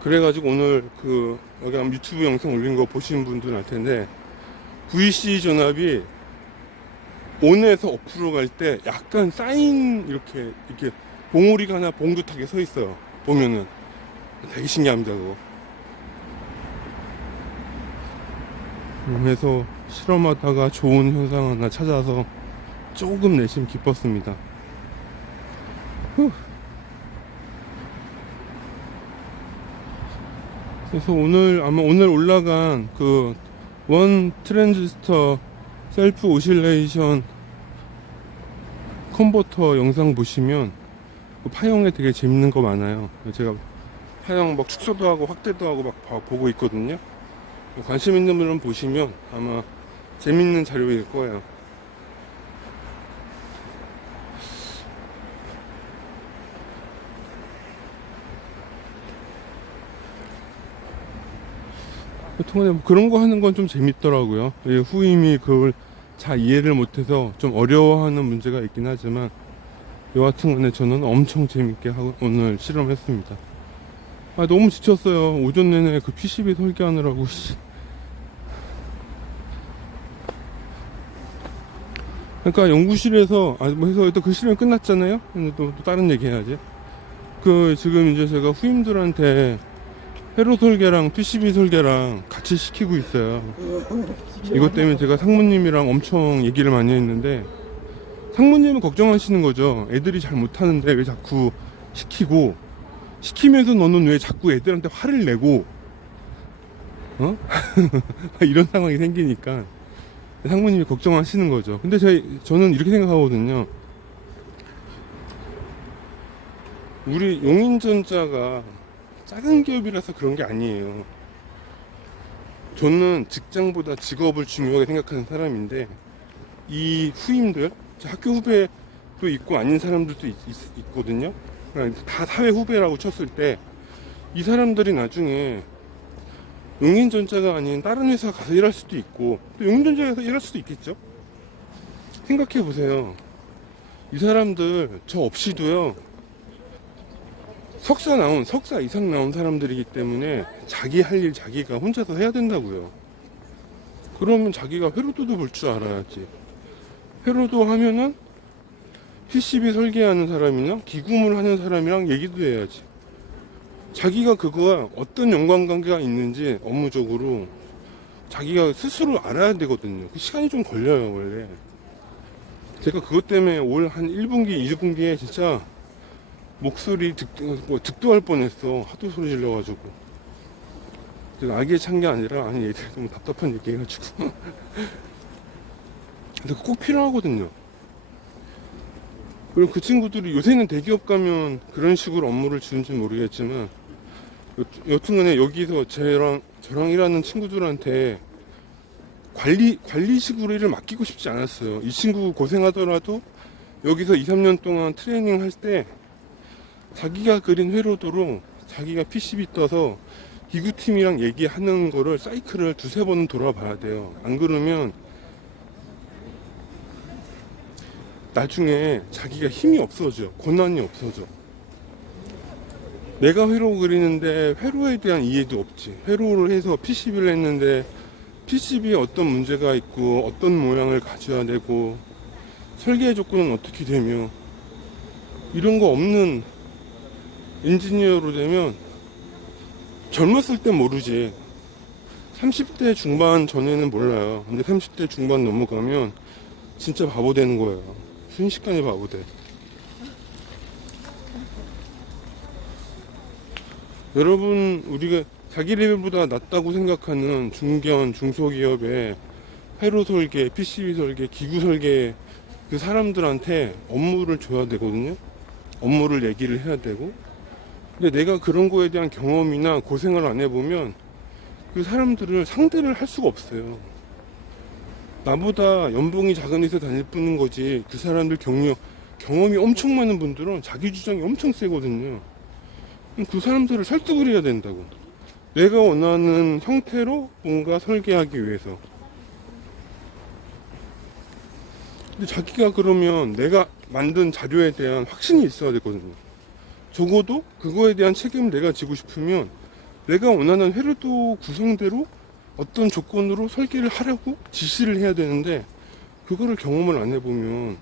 그래가지고 오늘 여기 유튜브 영상 올린 거 보신 분들은 알 텐데, VC 전압이 온에서 어프로 갈 때 약간 쌓인 이렇게 봉우리가 하나 봉긋하게 서 있어요. 보면은 되게 신기합니다 그거. 그래서 실험하다가 좋은 현상 하나 찾아서 조금 내심 기뻤습니다. 그래서 오늘 올라간 그 원 트랜지스터 셀프 오실레이션 컨버터 영상 보시면 그 파형에 되게 재밌는 거 많아요. 제가 파형 막 축소도 하고 확대도 하고 막 보고 있거든요. 관심 있는 분은 보시면 아마 재밌는 자료일 거예요. 여튼간에 그런 거 하는 건 좀 재밌더라고요. 후임이 그걸 잘 이해를 못해서 좀 어려워하는 문제가 있긴 하지만 여하튼간에 저는 엄청 재밌게 하고 오늘 실험했습니다. 너무 지쳤어요. 오전 내내 그 PCB 설계하느라고. 그러니까 연구실에서 뭐 해서 또 그 실험이 끝났잖아요. 근데 또 다른 얘기 해야지. 지금 이제 제가 후임들한테 회로 설계랑 PCB 설계랑 같이 시키고 있어요. 이것 때문에 제가 상무님이랑 엄청 얘기를 많이 했는데, 상무님은 걱정하시는 거죠. 애들이 잘 못하는데 왜 자꾸 시키면서 너는 왜 자꾸 애들한테 화를 내고 이런 상황이 생기니까 상무님이 걱정하시는 거죠. 근데 저는 이렇게 생각하거든요. 우리 용인전자가 작은 기업이라서 그런 게 아니에요. 저는 직장보다 직업을 중요하게 생각하는 사람인데, 이 후임들, 학교 후배도 있고 아닌 사람들도 있거든요. 그러니까 다 사회 후배라고 쳤을 때 이 사람들이 나중에 용인전자가 아닌 다른 회사 가서 일할 수도 있고 또 용인전자에서 일할 수도 있겠죠. 생각해 보세요. 이 사람들 저 없이도요, 석사 이상 나온 사람들이기 때문에 자기 할 일 자기가 혼자서 해야 된다고요. 그러면 자기가 회로도도 볼 줄 알아야지. 회로도 하면은 PCB 설계하는 사람이나 기구물 하는 사람이랑 얘기도 해야지. 자기가 그거와 어떤 연관관계가 있는지 업무적으로 자기가 스스로 알아야 되거든요. 그 시간이 좀 걸려요 원래. 제가 그것 때문에 올 한 1분기 2분기에 진짜 목소리 득도할 뻔했어. 하도 소리 질러가지고. 제가 아기에 찬 게 아니라, 얘들 너무 답답한 얘기 해가지고. 근데 꼭 필요하거든요. 그리고 그 친구들이 요새는 대기업 가면 그런 식으로 업무를 주는지 모르겠지만, 여튼간에 여기서 저랑 일하는 친구들한테 관리식으로 일을 맡기고 싶지 않았어요. 이 친구 고생하더라도 여기서 2, 3년 동안 트레이닝 할 때 자기가 그린 회로도로 자기가 PCB 떠서 기구팀이랑 얘기하는 거를 사이클을 두세 번은 돌아봐야 돼요. 안 그러면 나중에 자기가 힘이 없어져. 권한이 없어져. 내가 회로 그리는데 회로에 대한 이해도 없지. 회로를 해서 PCB를 했는데 PCB에 어떤 문제가 있고 어떤 모양을 가져야 되고 설계 조건은 어떻게 되며 이런 거 없는 엔지니어로 되면 젊었을 땐 모르지. 30대 중반 전에는 몰라요. 근데 30대 중반 넘어가면 진짜 바보 되는 거예요. 순식간에 바보 돼. 여러분, 우리가 자기 레벨보다 낫다고 생각하는 중견, 중소기업의 회로 설계, PCB 설계, 기구 설계 그 사람들한테 업무를 줘야 되거든요. 업무를 얘기를 해야 되고. 근데 내가 그런 거에 대한 경험이나 고생을 안 해보면 그 사람들을 상대를 할 수가 없어요. 나보다 연봉이 작은 회사 다닐 뿐인 거지, 그 사람들 경험이 엄청 많은 분들은 자기 주장이 엄청 세거든요. 그 사람들을 설득을 해야 된다고. 내가 원하는 형태로 뭔가 설계하기 위해서. 근데 자기가 그러면 내가 만든 자료에 대한 확신이 있어야 되거든요. 적어도 그거에 대한 책임을 내가 지고 싶으면 내가 원하는 회로도 구성대로 어떤 조건으로 설계를 하려고 지시를 해야 되는데, 그거를 경험을 안 해보면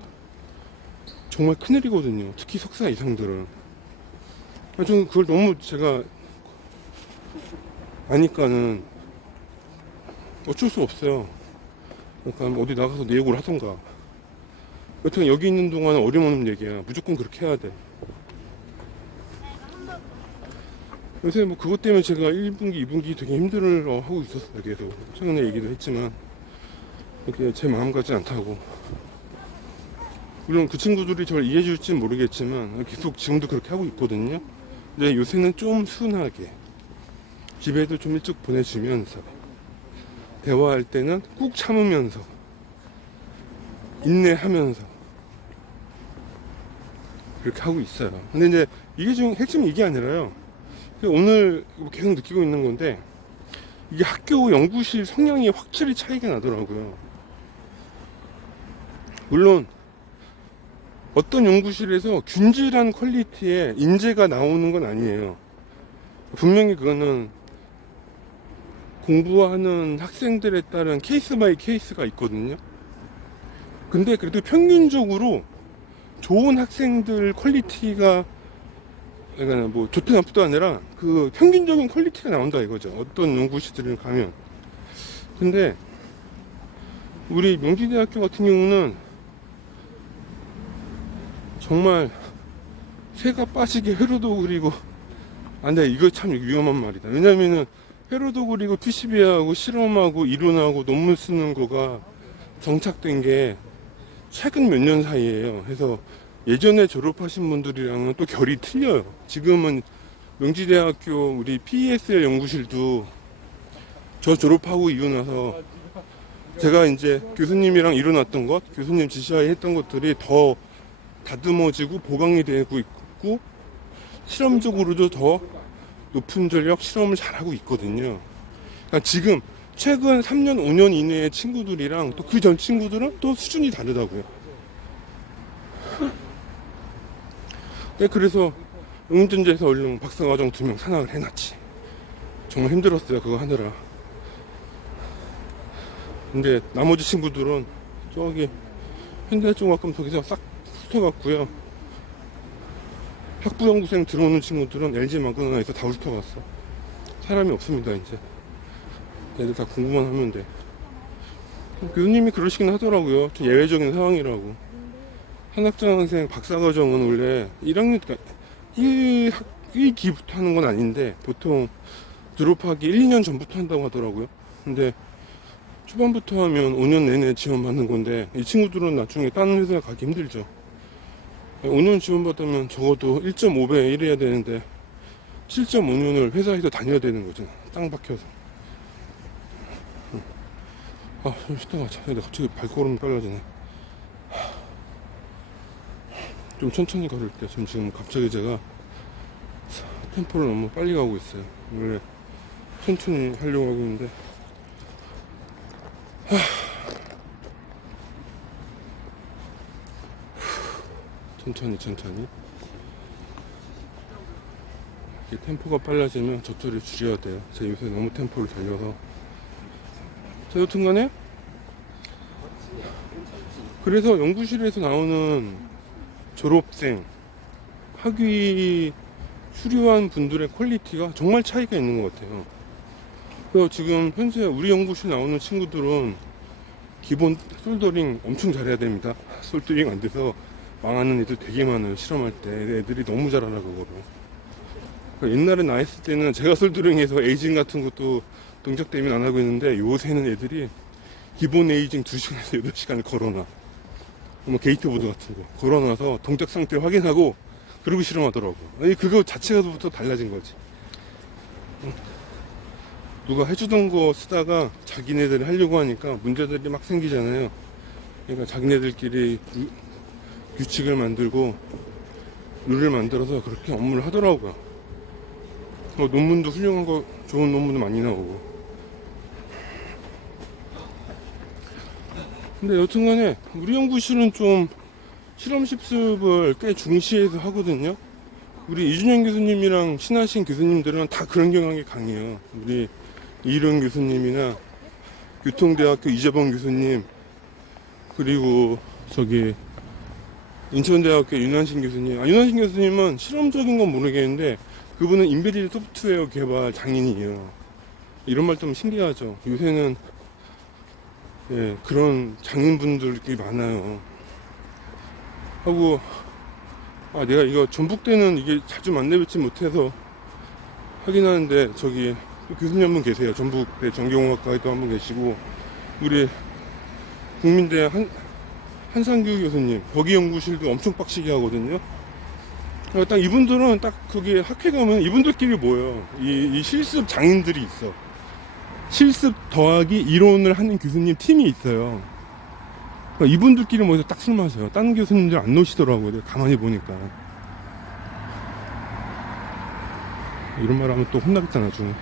정말 큰일이거든요. 특히 석사 이상들은. 저는 그걸 너무 제가 아니까는 어쩔 수 없어요. 그러니까 어디 나가서 내욕을 하던가. 여튼 여기 있는 동안은 어림없는 얘기야. 무조건 그렇게 해야 돼. 요새 뭐 그것 때문에 제가 1분기, 2분기 되게 힘들어 하고 있었어요. 계속. 최근에 얘기도 했지만. 이렇게 제 마음 같지 않다고. 물론 그 친구들이 저를 이해해 줄지 모르겠지만 계속 지금도 그렇게 하고 있거든요. 근데 요새는 좀 순하게 집에도 좀 일찍 보내주면서 대화할 때는 꾹 참으면서 인내하면서 그렇게 하고 있어요. 근데 이제 이게 지금 핵심이 이게 아니라요. 오늘 계속 느끼고 있는 건데 이게 학교 연구실 성향이 확실히 차이가 나더라고요. 물론 어떤 연구실에서 균질한 퀄리티의 인재가 나오는 건 아니에요. 분명히 그거는 공부하는 학생들에 따른 케이스 바이 케이스가 있거든요. 근데 그래도 평균적으로 좋은 학생들 퀄리티가, 그러니까 뭐 좋든 나쁘도 아니라 그 평균적인 퀄리티가 나온다 이거죠. 어떤 연구실들을 가면. 근데 우리 명지대학교 같은 경우는 정말 새가 빠지게 회로도 그리고, 근데 이거 참 위험한 말이다. 왜냐면은 회로도 그리고 PCB하고 실험하고 이론하고 논문 쓰는 거가 정착된 게 최근 몇 년 사이에요. 그래서 예전에 졸업하신 분들이랑은 또 결이 틀려요. 지금은 명지대학교 우리 PESL 연구실도 저 졸업하고 이후 나서 제가 이제 교수님이랑 이뤄놨던 것, 교수님 지시하에 했던 것들이 더 다듬어지고 보강이 되고 있고 실험적으로도 더 높은 전력 실험을 잘하고 있거든요. 그러니까 지금 최근 3년, 5년 이내의 친구들이랑 또 그 전 친구들은 또 수준이 다르다고요. 네, 그래서 응전제에서 얼른 박사과정 2명 산학을 해놨지. 정말 힘들었어요, 그거 하느라. 근데 나머지 친구들은 저기 현대종합금속에서 싹 훑어갔고요. 학부연구생 들어오는 친구들은 LG 마그나에서 다 훑어갔어. 사람이 없습니다 이제. 애들 다 공부만 하면 돼. 교수님이 그러시긴 하더라고요. 좀 예외적인 상황이라고. 한학장학생 박사과정은 원래 1학년, 그러니까 1기부터 하는 건 아닌데 보통 졸업하기 1, 2년 전부터 한다고 하더라고요. 근데 초반부터 하면 5년 내내 지원받는 건데 이 친구들은 나중에 다른 회사에 가기 힘들죠. 5년 지원받으면 적어도 1.5배 일해야 되는데 7.5년을 회사에서 다녀야 되는 거죠. 땅 박혀서. 좀 쉬다 가자. 근데 갑자기 발걸음이 빨라지네. 좀 천천히 걸을 때 지금 갑자기 제가 템포를 너무 빨리 가고 있어요. 원래 천천히 하려고 하고 있는데 천천히 이렇게 템포가 빨라지면 저쪽을 줄여야 돼요. 제가 요새 너무 템포를 달려서. 자, 여튼간에 그래서 연구실에서 나오는 졸업생 학위 수료한 분들의 퀄리티가 정말 차이가 있는 것 같아요. 그래서 지금 현재 우리 연구실 나오는 친구들은 기본 솔더링 엄청 잘해야 됩니다. 솔더링 안 돼서 망하는 애들 되게 많아요. 실험할 때 애들이 너무 잘하나 그거를. 그러니까 옛날에 나 했을 때는 제가 솔더링해서 에이징 같은 것도 동작 때문에 안 하고 있는데 요새는 애들이 기본 에이징 2시간에서 8시간을 걸어놔. 뭐 게이트보드 같은 거 걸어놔서 동작 상태 확인하고 그러고 실험하더라고. 아니 그거 자체가부터 달라진 거지. 누가 해주던 거 쓰다가 자기네들이 하려고 하니까 문제들이 막 생기잖아요. 그러니까 자기네들끼리 규칙을 만들고 룰을 만들어서 그렇게 업무를 하더라고요. 논문도 훌륭한 거, 좋은 논문도 많이 나오고. 근데 여튼간에 우리 연구실은 좀 실험 실습을 꽤 중시해서 하거든요. 우리 이준영 교수님이랑 친하신 교수님들은 다 그런 경향이 강해요. 우리 이론 교수님이나 교통대학교 이재범 교수님, 그리고 저기 인천대학교 윤한신 교수님. 윤한신 교수님은 실험적인 건 모르겠는데 그분은 인베디드 소프트웨어 개발 장인이에요. 이런 말 좀 신기하죠. 요새는 예, 그런 장인분들이 많아요. 하고 내가 이거 전북대는 이게 자주 만나뵙지 못해서 하긴 하는데 저기 교수님 한 분 계세요. 전북대 전기공학과에도 한 분 계시고 우리 국민대 한상규 교수님 거기 연구실도 엄청 빡시게 하거든요. 딱 이분들은 딱 거기에 학회 가면 이분들끼리 모여요. 이 실습 장인들이 있어. 실습 더하기 이론을 하는 교수님 팀이 있어요. 그러니까 이분들끼리 모여서 딱 술 마셔요. 다른 교수님들 안 노시더라고요. 내가 가만히 보니까. 이런 말 하면 또 혼나겠다 나중에.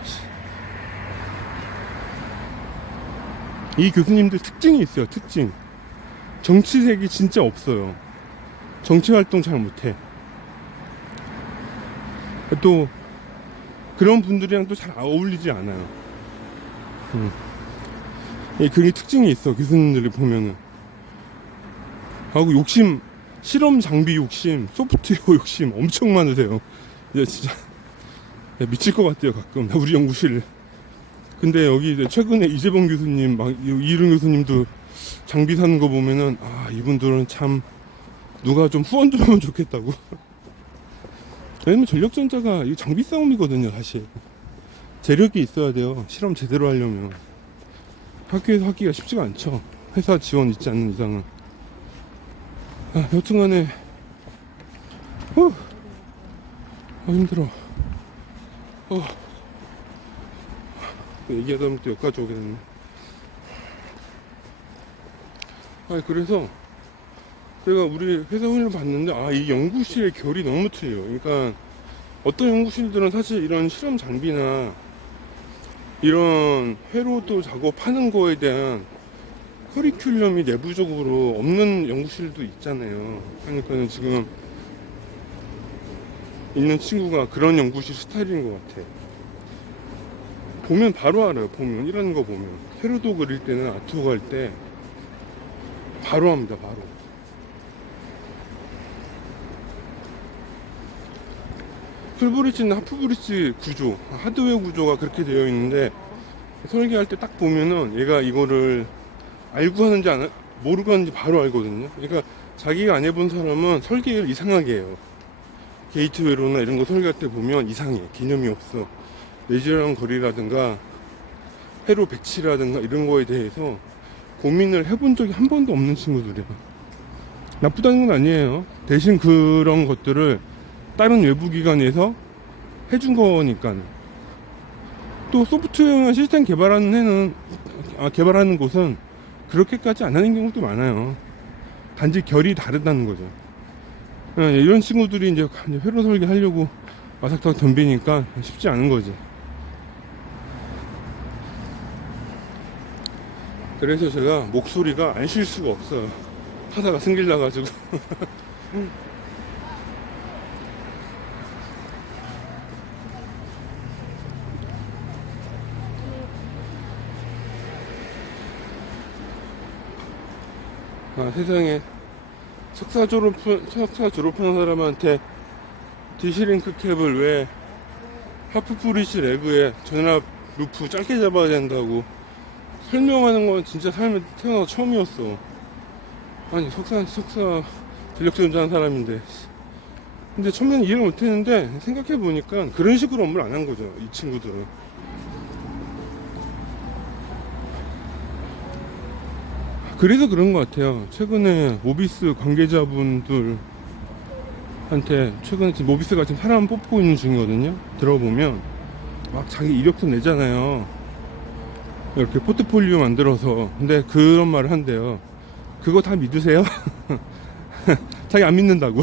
이 교수님들 특징이 있어요. 특징. 정치색이 진짜 없어요. 정치활동 잘 못해. 또 그런 분들이랑 또 잘 어울리지 않아요. 그게 특징이 있어. 교수님들이 보면은. 하고 욕심, 실험 장비 욕심, 소프트웨어 욕심 엄청 많으세요. 진짜 미칠 것 같아요. 가끔 우리 연구실. 근데 여기 이제 최근에 이재범 교수님, 이룬 교수님도 장비 사는 거 보면은 이분들은 참 누가 좀 후원 좀 하면 좋겠다고. 왜냐면 전력전자가 이 장비 싸움이거든요. 사실 재력이 있어야 돼요. 실험 제대로 하려면 학교에서 하기가 쉽지가 않죠. 회사 지원 있지 않는 이상은. 여튼간에 힘들어. 얘기하다 보면 또 여기까지 오게 됐네. 그래서 제가 우리 회사 훈련을 봤는데 이 연구실의 결이 너무 틀려요. 그러니까 어떤 연구실들은 사실 이런 실험 장비나 이런 회로도 작업하는 거에 대한 커리큘럼이 내부적으로 없는 연구실도 있잖아요. 그러니까는 지금 있는 친구가 그런 연구실 스타일인 것 같아. 보면 바로 알아요. 보면 이런 거 보면 회로도 그릴 때는 아트웍 할 때 바로 합니다. 바로. 풀브릿지나 하프브릿지 구조, 하드웨어 구조가 그렇게 되어 있는데 설계할 때 딱 보면은 얘가 이거를 알고 하는지 모르고 하는지 바로 알거든요. 그러니까 자기가 안 해본 사람은 설계를 이상하게 해요. 게이트웨로나 이런 거 설계할 때 보면 이상해. 개념이 없어. 내지랑 거리라든가 회로 배치라든가 이런 거에 대해서 고민을 해본 적이 한 번도 없는 친구들이야. 나쁘다는 건 아니에요. 대신 그런 것들을 다른 외부 기관에서 해준 거니까. 또 소프트웨어나 시스템 개발하는 곳은 그렇게까지 안 하는 경우도 많아요. 단지 결이 다르다는 거죠. 이런 친구들이 이제 회로 설계 하려고 와삭탁 덤비니까 쉽지 않은 거지. 그래서 제가 목소리가 안 쉴 수가 없어요. 하다가 승질 나가지고. 세상에 석사 졸업한 사람한테 디시링크 캡을 왜 하프브릿지 레그에 전압 루프 짧게 잡아야 된다고 설명하는 건 진짜 삶에 태어나서 처음이었어. 아니 석사 전력전자 한 사람인데. 근데 처음에는 이해를 못했는데 생각해보니까 그런 식으로 업무를 안 한 거죠. 이 친구들은. 그래서 그런 것 같아요. 최근에 모비스 관계자분들한테 최근에 지금 모비스가 지금 사람 뽑고 있는 중이거든요. 들어보면 막 자기 이력서 내잖아요. 이렇게 포트폴리오 만들어서. 근데 그런 말을 한대요. 그거 다 믿으세요? 자기 안 믿는다고.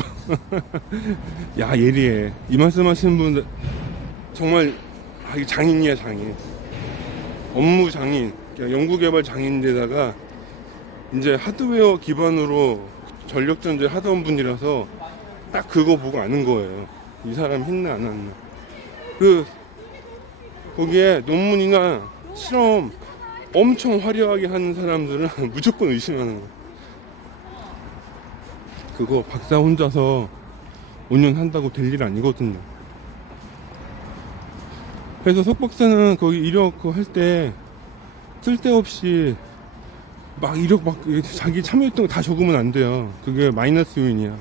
야, 예리해. 이 말씀 하시는 분 정말 장인이야, 장인. 업무 장인, 연구개발 장인데다가 이제 하드웨어 기반으로 전력전자 하던 분이라서 딱 그거 보고 아는 거예요. 이 사람 했나 안 했나. 거기에 논문이나 실험 엄청 화려하게 하는 사람들은 무조건 의심하는 거예요. 그거 박사 혼자서 5년 한다고 될 일 아니거든요. 그래서 석박사는 거기 이력 그거 할 때 쓸데없이 막 이력 막 자기 참여했던 거 다 적으면 안 돼요. 그게 마이너스 요인이야.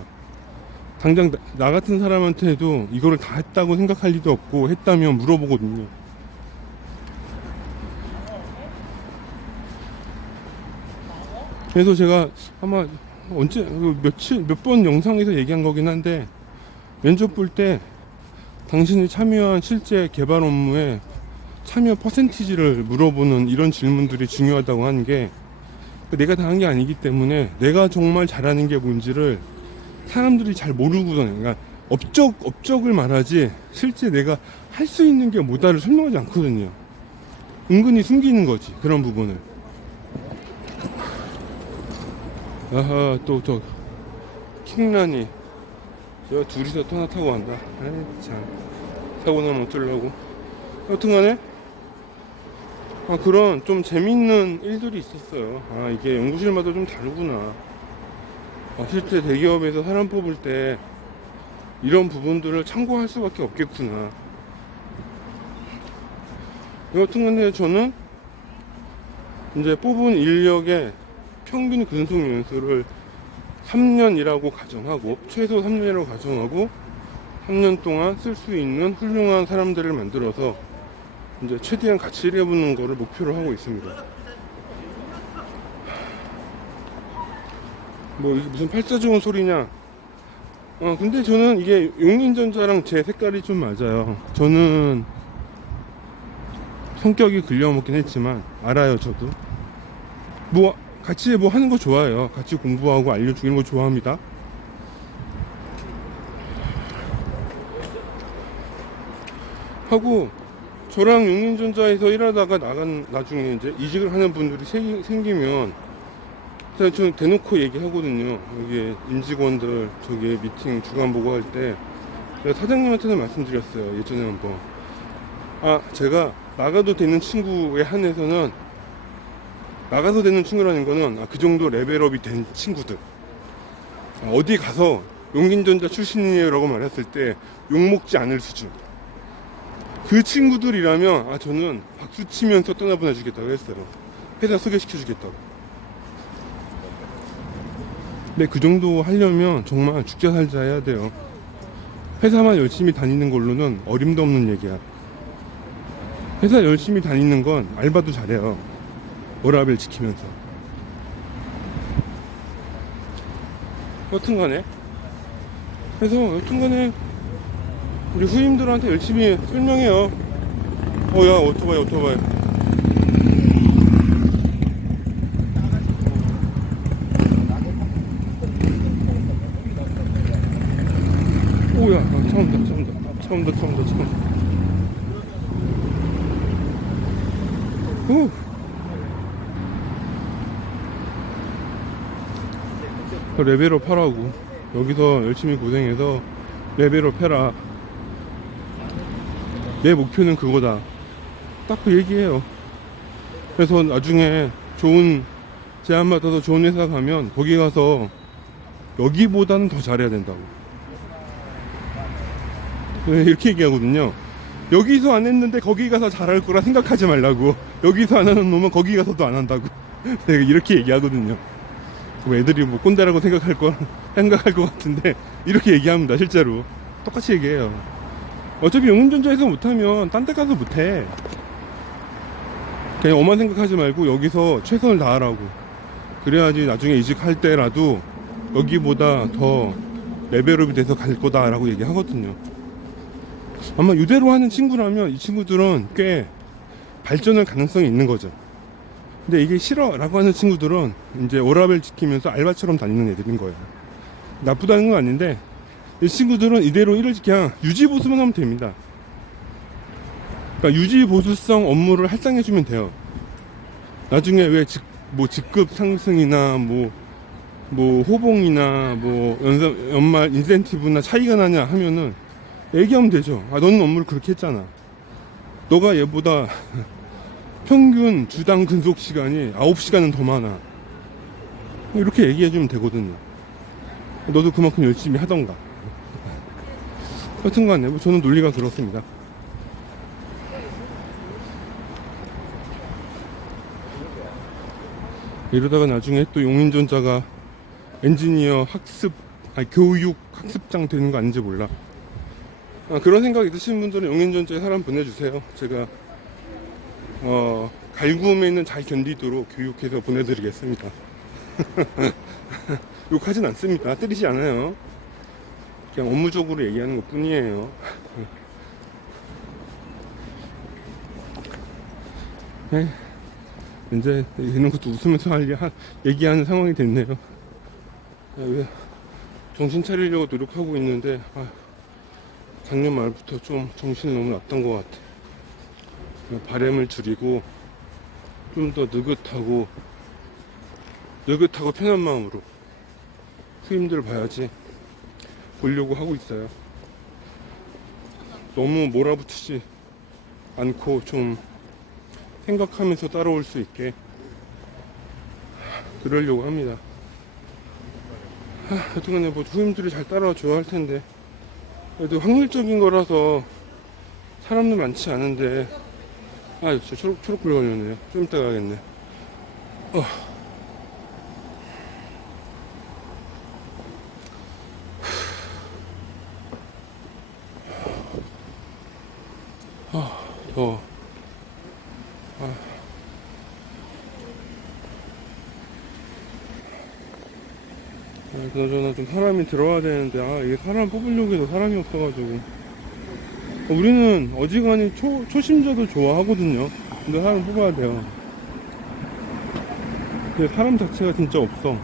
당장 나 같은 사람한테도 이거를 다 했다고 생각할 리도 없고, 했다면 물어보거든요. 그래서 제가 아마 언제 몇 번 영상에서 얘기한 거긴 한데, 면접 볼 때 당신이 참여한 실제 개발 업무에 참여 퍼센티지를 물어보는 이런 질문들이 중요하다고 하는 게, 내가 다 한 게 아니기 때문에 내가 정말 잘하는 게 뭔지를 사람들이 잘 모르거든요. 그러니까 업적을 말하지 실제 내가 할 수 있는 게 뭐다를 설명하지 않거든요. 은근히 숨기는 거지, 그런 부분을. 아하, 또 저 킹란이 저 둘이서 터나 타고 간다. 아이 참, 사고 나면 어쩌려고. 여튼간에 그런 좀 재밌는 일들이 있었어요. 이게 연구실마다 좀 다르구나. 실제 대기업에서 사람 뽑을 때 이런 부분들을 참고할 수밖에 없겠구나. 여튼간에 저는 이제 뽑은 인력의 평균 근속 연수를 3년이라고 가정하고, 최소 3년이라고 가정하고 3년 동안 쓸 수 있는 훌륭한 사람들을 만들어서 이제 최대한 같이 일해보는 거를 목표로 하고 있습니다. 뭐 이게 무슨 팔자 좋은 소리냐. 근데 저는 이게 용인전자랑 제 색깔이 좀 맞아요. 저는 성격이 글려먹긴 했지만 알아요. 저도 뭐 같이 뭐 하는 거 좋아해요. 같이 공부하고 알려주는 거 좋아합니다. 하고 저랑 용인전자에서 일하다가 나중에 이제 이직을 하는 분들이 생기면 저는 대놓고 얘기하거든요. 여기 임직원들 저기 미팅 주간 보고할 때 제가 사장님한테는 말씀드렸어요. 예전에 한번 제가 나가도 되는 친구에 한해서는, 나가서 되는 친구라는 거는 그 정도 레벨업이 된 친구들, 어디 가서 용인전자 출신이에요 라고 말했을 때 욕먹지 않을 수준, 그 친구들이라면 저는 박수 치면서 떠나보내주겠다고 했어요. 회사 소개시켜주겠다고. 근데 그 정도 하려면 정말 죽자 살자 해야 돼요. 회사만 열심히 다니는 걸로는 어림도 없는 얘기야. 회사 열심히 다니는 건 알바도 잘해요. 워라밸 지키면서. 여튼간에 우리 후임들한테 열심히 설명해요. 야, 오토바이. 오야, 처음다. 레벨업 하라고. 여기서 열심히 고생해서 레벨업 해라. 내 목표는 그거다. 딱 그 얘기해요. 그래서 나중에 좋은 제안 받아서 좋은 회사 가면 거기 가서 여기보다는 더 잘해야 된다고. 이렇게 얘기하거든요. 여기서 안 했는데 거기 가서 잘할 거라 생각하지 말라고. 여기서 안 하는 놈은 거기 가서도 안 한다고. 내가 이렇게 얘기하거든요. 애들이 뭐 꼰대라고 생각할 것 같은데 이렇게 얘기합니다. 실제로 똑같이 얘기해요. 어차피 용인전자에서 못하면 딴 데 가서 못해. 그냥 엄한 생각하지 말고 여기서 최선을 다하라고. 그래야지 나중에 이직할 때라도 여기보다 더 레벨업이 돼서 갈 거다라고 얘기하거든요. 아마 이대로 하는 친구라면 이 친구들은 꽤 발전할 가능성이 있는 거죠. 근데 이게 싫어라고 하는 친구들은 이제 워라밸 지키면서 알바처럼 다니는 애들인 거예요. 나쁘다는 건 아닌데, 이 친구들은 이대로 일을 그냥 유지보수만 하면 됩니다. 그러니까 유지보수성 업무를 할당해주면 돼요. 나중에 왜 직급 상승이나 뭐 호봉이나 연말 인센티브나 차이가 나냐 하면은 얘기하면 되죠. 너는 업무를 그렇게 했잖아. 너가 얘보다 평균 주당 근속 시간이 9시간은 더 많아. 이렇게 얘기해주면 되거든요. 너도 그만큼 열심히 하던가. 여튼간에 뭐 저는 논리가 그렇습니다. 이러다가 나중에 또 용인전자가 엔지니어 학습, 아니 교육 학습장 되는 거 아닌지 몰라. 그런 생각 있으신 분들은 용인전자에 사람 보내주세요. 제가 갈굼에는 잘 견디도록 교육해서 보내드리겠습니다. 욕하진 않습니다. 때리지 않아요. 그냥 업무적으로 얘기하는 것 뿐이에요. 네. 이제 이런 것도 웃으면서 얘기하는 상황이 됐네요. 정신 차리려고 노력하고 있는데 작년 말부터 좀 정신이 너무 났던 것 같아. 바램을 줄이고 좀 더 느긋하고 편한 마음으로 후임들 봐야지 보려고 하고 있어요. 너무 몰아붙이지 않고 좀 생각하면서 따라올 수 있게 그러려고 합니다. 여튼간에 뭐 후임들이 잘 따라줘야 할 텐데, 그래도 확률적인 거라서 사람도 많지 않은데. 진짜 초록불 걸렸네요. 좀 이따 가겠네. 더워. 그나저나 좀 사람이 들어와야 되는데, 이게 사람 뽑으려고 해도 사람이 없어가지고. 우리는 어지간히 초심자도 좋아하거든요. 근데 사람 뽑아야 돼요. 근데 사람 자체가 진짜 없어.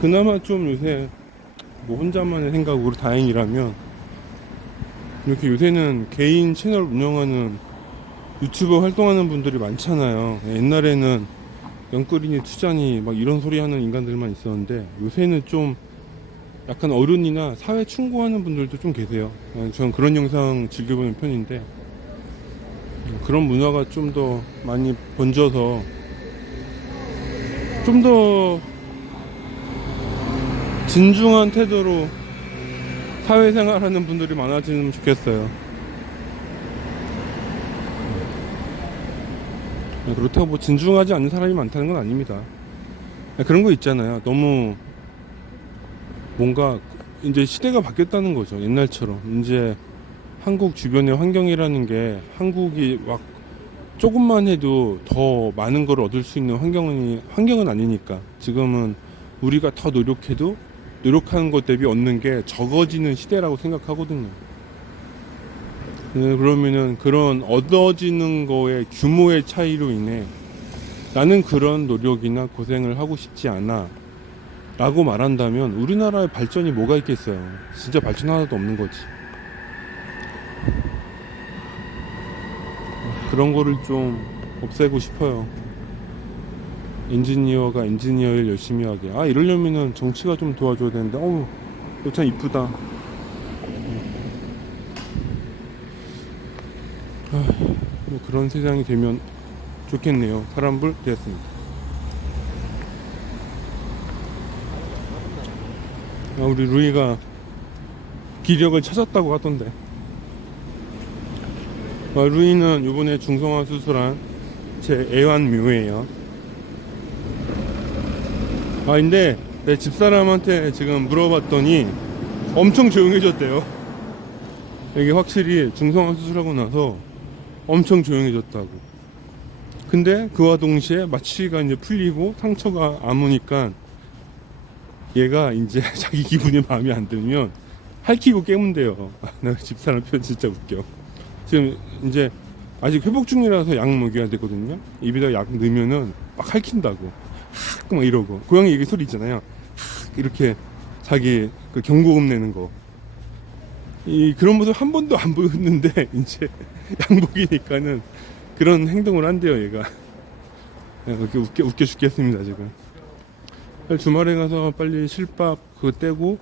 그나마 좀 요새 뭐 혼자만의 생각으로 다행이라면, 이렇게 요새는 개인 채널 운영하는 유튜버 활동하는 분들이 많잖아요. 옛날에는 영끌이니 투자니 막 이런 소리 하는 인간들만 있었는데, 요새는 좀 약간 어른이나 사회 충고하는 분들도 좀 계세요. 저는 그런 영상 즐겨보는 편인데, 그런 문화가 좀 더 많이 번져서 좀 더 진중한 태도로 사회생활하는 분들이 많아지면 좋겠어요. 그렇다고 뭐 진중하지 않는 사람이 많다는 건 아닙니다. 그런 거 있잖아요. 너무 뭔가 이제 시대가 바뀌었다는 거죠. 옛날처럼 이제 한국 주변의 환경이라는 게, 한국이 막 조금만 해도 더 많은 걸 얻을 수 있는 환경은 아니니까, 지금은 우리가 더 노력해도 노력하는 것 대비 얻는 게 적어지는 시대라고 생각하거든요. 그러면은 그런 얻어지는 거의 규모의 차이로 인해 나는 그런 노력이나 고생을 하고 싶지 않아 라고 말한다면 우리나라의 발전이 뭐가 있겠어요. 진짜 발전 하나도 없는 거지. 그런 거를 좀 없애고 싶어요. 엔지니어가 엔지니어 일 열심히 하게. 이러려면은 정치가 좀 도와줘야 되는데. 이거 참 이쁘다. 뭐 그런 세상이 되면 좋겠네요. 파란불 되었습니다. 우리 루이가 기력을 찾았다고 하던데. 루이는 이번에 중성화 수술한 제 애완묘예요. 근데 내 집사람한테 지금 물어봤더니 엄청 조용해졌대요. 이게 확실히 중성화 수술하고 나서 엄청 조용해졌다고. 근데 그와 동시에 마취가 이제 풀리고 상처가 아무니까 얘가 이제 자기 기분이 마음에 안 들면 핥히고 깨문대요. 나 집사람 표현 진짜 웃겨. 지금 이제 아직 회복 중이라서 약 먹여야 되거든요. 입에다 약 넣으면은 막 핥힌다고. 막 이러고. 고양이 이게 소리 있잖아요. 이렇게 자기 그 경고음 내는 거. 그런 모습 한 번도 안 보였는데 이제 약 먹이니까는 그런 행동을 한대요, 얘가. 이렇게 웃겨 죽겠습니다, 지금. 주말에 가서 빨리 실밥 그거 떼고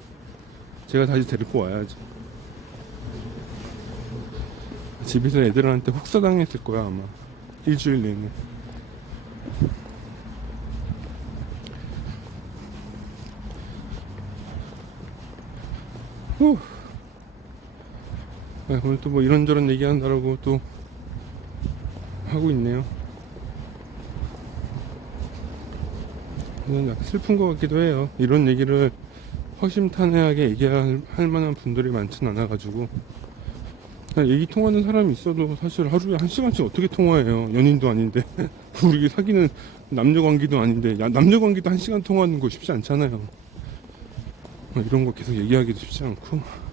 제가 다시 데리고 와야지. 집에서 애들한테 혹사당했을 거야, 아마. 일주일 내내. 후. 오늘 또 뭐 이런저런 얘기한다라고 또 하고 있네요. 약간 슬픈 것 같기도 해요. 이런 얘기를 허심탄회하게 얘기할 만한 분들이 많진 않아가지고, 그냥 얘기 통하는 사람이 있어도 사실 하루에 1시간씩 어떻게 통화해요. 연인도 아닌데 우리 사귀는 남녀관계도 아닌데, 남녀관계도 1시간 통화하는 거 쉽지 않잖아요. 이런 거 계속 얘기하기도 쉽지 않고.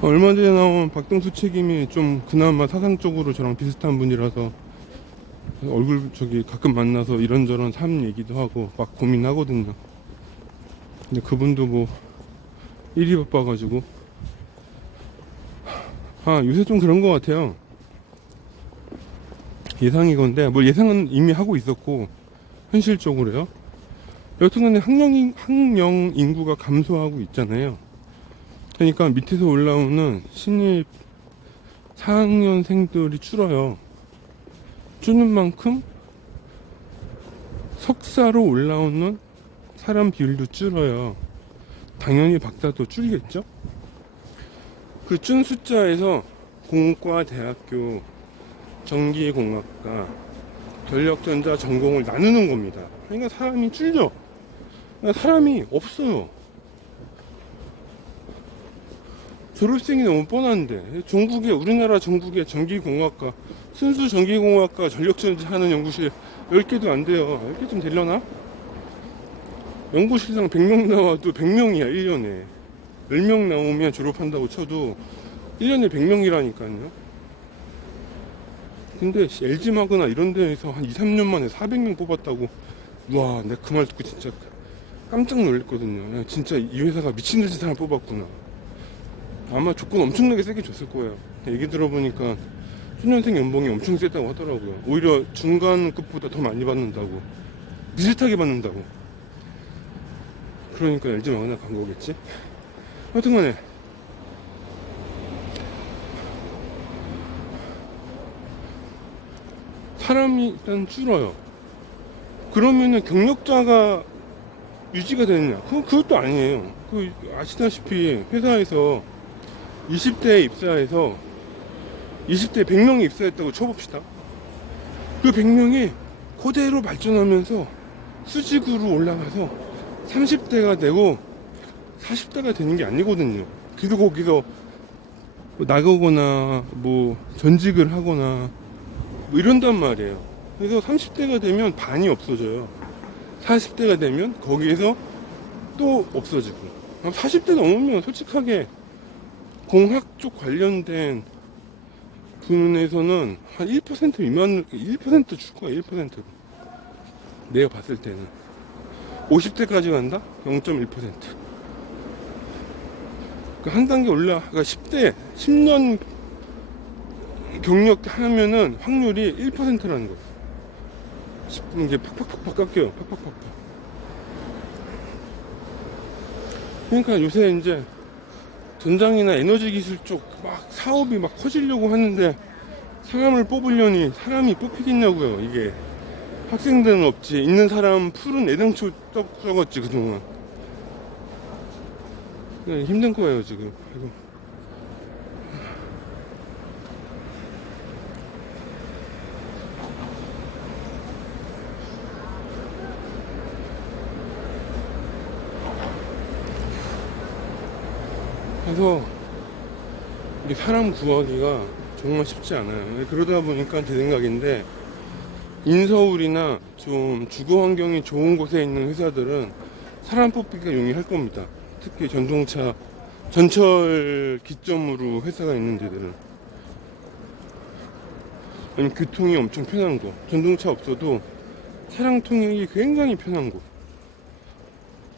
얼마 전에 나온 박동수 책임이 좀 그나마 사상적으로 저랑 비슷한 분이라서 얼굴 가끔 만나서 이런저런 삶 얘기도 하고 막 고민하거든요. 근데 그분도 뭐 일이 바빠가지고, 요새 좀 그런 것 같아요. 예상이건데 뭘 예상은 이미 하고 있었고, 현실적으로요. 여튼간에 학령 인구가 감소하고 있잖아요. 그러니까 밑에서 올라오는 신입 4학년생들이 줄어요. 주는 만큼 석사로 올라오는 사람 비율도 줄어요. 당연히 박사도 줄겠죠? 그 준 숫자에서 공과 대학교, 전기공학과, 전력전자 전공을 나누는 겁니다. 그러니까 사람이 줄죠? 그러니까 사람이 없어요. 졸업생이 너무 뻔한데, 우리나라 전국에 전기공학과, 순수 전기공학과 전력전자 하는 연구실 10개도 안 돼요. 10개 좀 되려나? 연구실당 100명 나와도 100명이야 1년에. 10명 나오면 졸업한다고 쳐도 1년에 100명이라니까요. 근데 LG마그나 이런 데에서 한 2, 3년 만에 400명 뽑았다고. 와, 내가 그 말 듣고 진짜 깜짝 놀랐거든요. 진짜 이 회사가 미친듯이 사람 뽑았구나. 아마 조건 엄청나게 세게 줬을 거예요. 얘기 들어보니까 초년생 연봉이 엄청 세다고 하더라고요. 오히려 중간급보다 더 많이 받는다고, 비슷하게 받는다고. 그러니까 LG 마그나 간 거겠지. 하여튼간에 사람이 일단 줄어요. 그러면은 경력자가 유지가 되느냐? 그것도 아니에요. 아시다시피 회사에서 20대에 입사해서 20대 100명이 입사했다고 쳐봅시다. 그 100명이 그대로 발전하면서 수직으로 올라가서 30대가 되고 40대가 되는 게 아니거든요. 그래서 거기서 뭐 나가거나 뭐 전직을 하거나 뭐 이런단 말이에요. 그래서 30대가 되면 반이 없어져요. 40대가 되면 거기에서 또 없어지고, 40대 넘으면 솔직하게 공학 쪽 관련된 분에서는 한 1% 미만, 1% 줄 거야. 1%. 내가 봤을 때는 50대까지 간다? 0.1%. 한 단계 그러니까 10년 경력 하면은 확률이 1%라는 거예요. 이게 팍팍팍 깎여요. 팍팍팍. 그러니까 요새 이제 전장이나 에너지 기술 쪽 막 사업이 막 커지려고 하는데, 사람을 뽑으려니 사람이 뽑히겠냐고요. 이게 학생들은 없지, 있는 사람 풀은 애당초 적었지 그동안. 힘든 거예요 지금. 그래서 이 사람 구하기가 정말 쉽지 않아요. 그러다 보니까 제 생각인데, 인서울이나 좀 주거 환경이 좋은 곳에 있는 회사들은 사람 뽑기가 용이할 겁니다. 특히 전철 기점으로 회사가 있는 데들은. 아니면 교통이 엄청 편한 곳, 전동차 없어도 차량 통행이 굉장히 편한 곳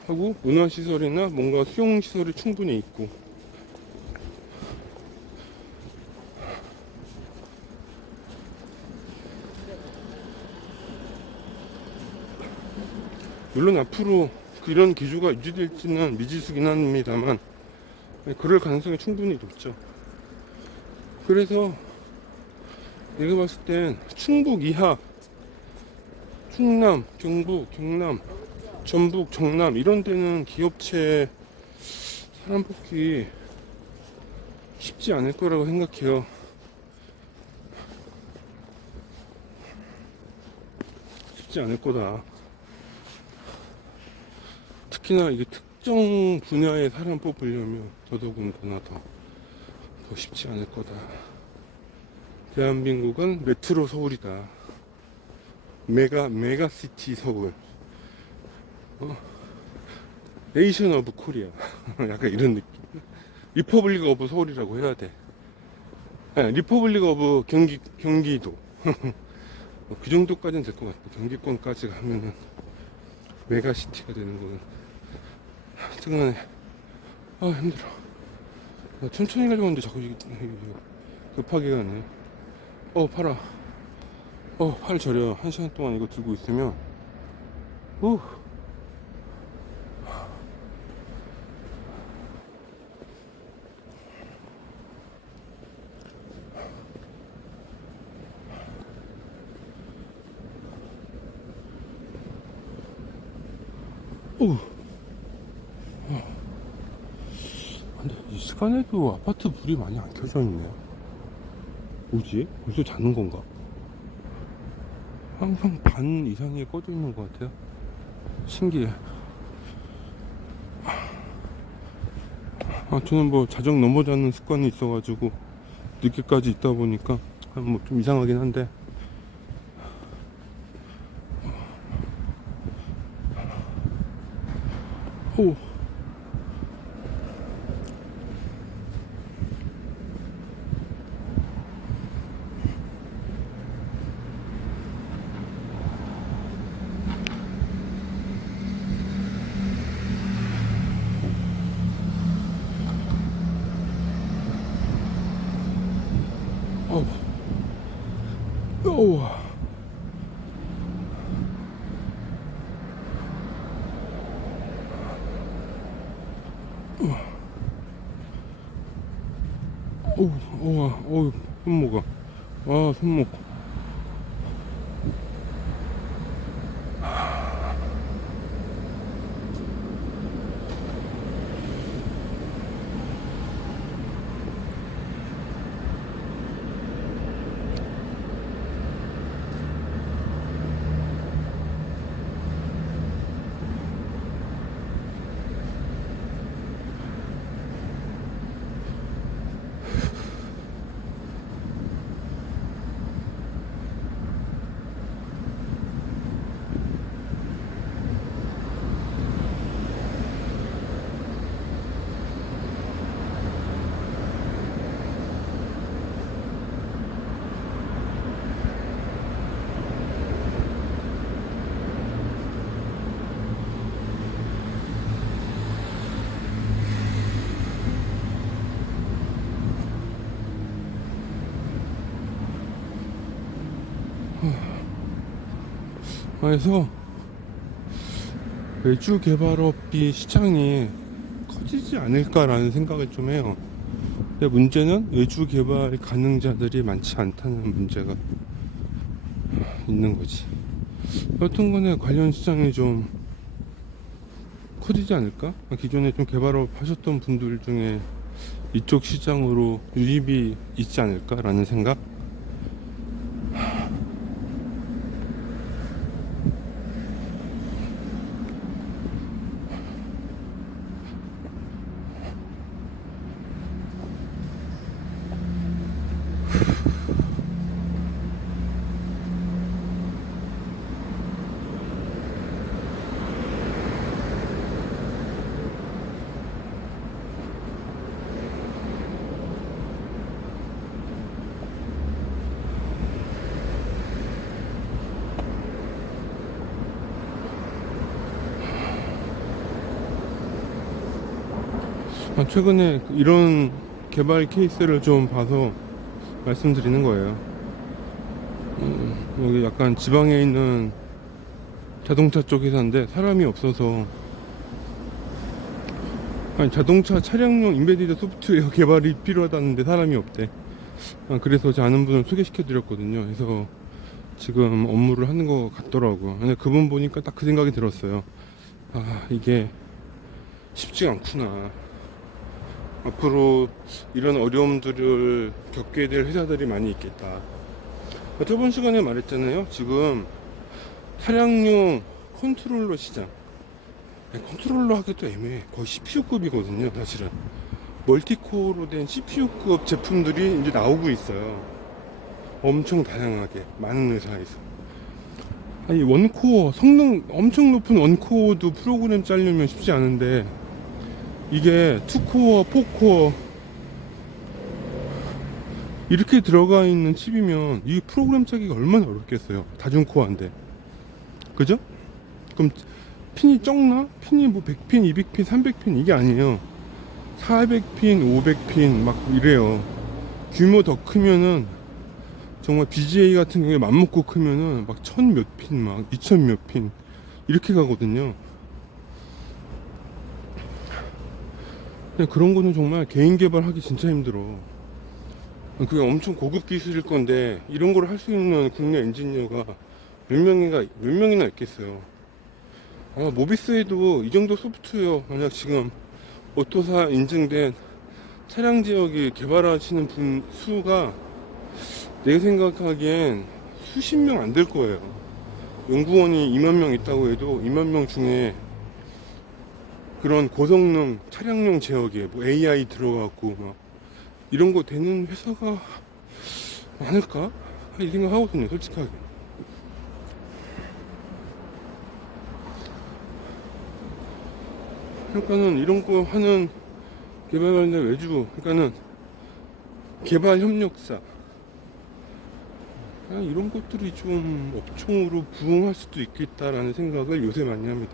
하고, 문화시설이나 뭔가 수용시설이 충분히 있고. 물론 앞으로 이런 기조가 유지될지는 미지수긴 합니다만, 그럴 가능성이 충분히 높죠. 그래서 내가 봤을 땐 충북 이하, 충남, 경북, 경남, 전북, 정남 이런 데는 기업체 사람 뽑기 쉽지 않을 거라고 생각해요. 쉽지 않을 거다. 특히나 이게 특정 분야의 사람 뽑으려면 더더군다나 더 쉽지 않을 거다. 대한민국은 메트로 서울이다. 메가시티 서울. 네이션 오브 코리아. 약간 이런 느낌. 리퍼블릭 오브 서울이라고 해야 돼. 네, 리퍼블릭 오브 경기도. 그 정도까지는 될 것 같아. 경기권까지 가면은 메가시티가 되는 거는. 하여튼간에, 힘들어. 천천히 가려고 하는데 자꾸 급하게 가네. 팔아. 팔 저려. 1시간 동안 이거 들고 있으면, 오. 근데 이 시간에도 아파트 불이 많이 안 켜져 있네요. 뭐지? 벌써 자는 건가? 항상 반 이상이 꺼져 있는 것 같아요. 신기해. 저는 뭐 자정 넘어 자는 습관이 있어가지고 늦게까지 있다 보니까 뭐 좀 이상하긴 한데. 오. 우와. 손목아. 손목. 그래서 외주 개발업이 시장이 커지지 않을까라는 생각을 좀 해요. 근데 문제는 외주 개발 가능자들이 많지 않다는 문제가 있는 거지. 여튼간에 관련 시장이 좀 커지지 않을까? 기존에 좀 개발업 하셨던 분들 중에 이쪽 시장으로 유입이 있지 않을까라는 생각? 최근에 이런 개발 케이스를 좀 봐서 말씀드리는 거예요. 여기 약간 지방에 있는 자동차 쪽 회사인데 사람이 없어서, 아니, 자동차 차량용 인베디드 소프트웨어 개발이 필요하다는데 사람이 없대. 그래서 제 아는 분을 소개시켜 드렸거든요. 그래서 지금 업무를 하는 것 같더라고요. 근데 그분 보니까 딱 그 생각이 들었어요. 이게 쉽지 않구나. 앞으로 이런 어려움들을 겪게 될 회사들이 많이 있겠다. 저번 시간에 말했잖아요. 지금 차량용 컨트롤러 시장, 컨트롤러 하기도 애매해. 거의 CPU급이거든요 사실은. 멀티코어로 된 CPU급 제품들이 이제 나오고 있어요. 엄청 다양하게 많은 회사에서. 아니, 원코어 성능 엄청 높은 원코어도 프로그램 짜려면 쉽지 않은데, 이게 투코어, 포코어 이렇게 들어가 있는 칩이면 이 프로그램 짜기가 얼마나 어렵겠어요. 다중코어인데, 그죠? 그럼 핀이 적나? 핀이 뭐 100핀, 200핀, 300핀 이게 아니에요. 400핀, 500핀 막 이래요. 규모 더 크면은 정말 BGA 같은 경우에 맘먹고 크면은 막 1000 몇 핀, 막 2000 몇 핀 이렇게 가거든요. 근데 그런 거는 정말 개인 개발하기 진짜 힘들어. 그게 엄청 고급 기술일 건데 이런 걸 할 수 있는 국내 엔지니어가 몇 명이나 있겠어요. 아마 모비스에도 이 정도 소프트웨어 만약 지금 오토사 인증된 차량 지역에 개발하시는 분 수가 내 생각하기엔 수십 명 안 될 거예요. 연구원이 2만 명 있다고 해도 2만 명 중에 그런 고성능 차량용 제어기에 뭐 AI 들어가고 막 이런 거 되는 회사가 많을까? 이 생각하거든요, 솔직하게. 그러니까는 이런 거 하는 개발하는 외주, 그러니까는 개발 협력사, 이런 것들이 좀 업종으로 부흥할 수도 있겠다라는 생각을 요새 많이 합니다.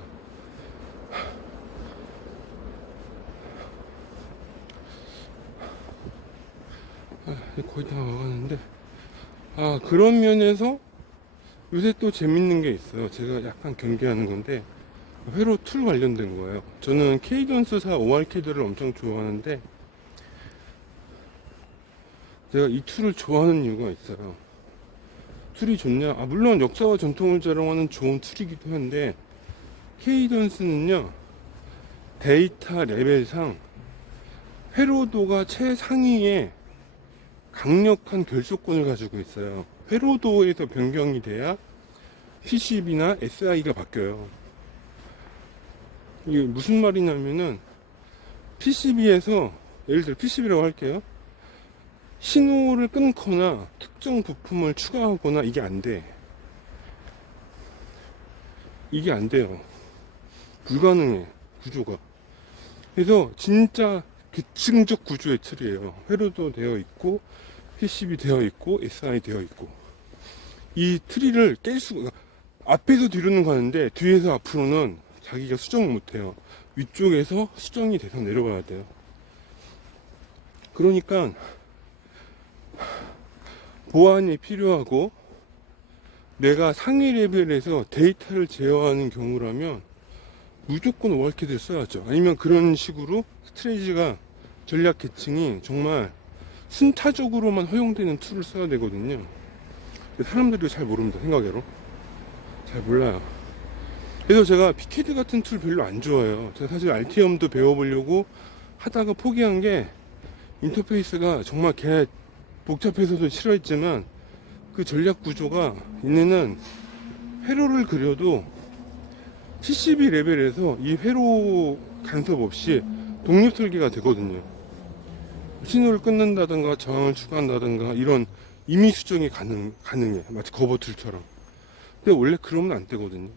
거의 다 와가는데, 그런 면에서 요새 또 재밌는 게 있어요. 제가 약간 경계하는 건데, 회로 툴 관련된 거예요. 저는 케이던스사 ORCAD를 엄청 좋아하는데, 제가 이 툴을 좋아하는 이유가 있어요. 툴이 좋냐? 물론 역사와 전통을 자랑하는 좋은 툴이기도 한데, 케이던스는요, 데이터 레벨상 회로도가 최상위의 강력한 결속권을 가지고 있어요. 회로도에서 변경이 돼야 PCB나 SI가 바뀌어요. 이게 무슨 말이냐면은 PCB에서, 예를 들어 PCB라고 할게요. 신호를 끊거나 특정 부품을 추가하거나 이게 안 돼. 이게 안 돼요. 불가능해, 구조가. 그래서 진짜 계층적 구조의 틀이에요. 회로도 되어 있고 PCB 되어 있고 SI 되어 있고, 이 트리를 깰 수가, 앞에서 뒤로는 가는데 뒤에서 앞으로는 자기가 수정을 못해요. 위쪽에서 수정이 돼서 내려가야 돼요. 그러니까 보안이 필요하고, 내가 상위 레벨에서 데이터를 제어하는 경우라면 무조건 ORCAD를 써야죠. 아니면 그런 식으로 스트레이지가, 전략 계층이 정말 순차적으로만 허용되는 툴을 써야 되거든요. 사람들이 잘 모릅니다, 생각외로. 잘 몰라요. 그래서 제가 피케드 같은 툴 별로 안 좋아해요. 제가 사실 RTM도 배워보려고 하다가 포기한 게, 인터페이스가 정말 복잡해서도 싫어했지만, 그 전략 구조가 얘네는 회로를 그려도 PCB 레벨에서 이 회로 간섭 없이 독립 설계가 되거든요. 신호를 끊는다든가 저항을 추가한다든가 이런 임의 수정이 가능해. 마치 거버 툴처럼. 근데 원래 그러면 안 되거든요.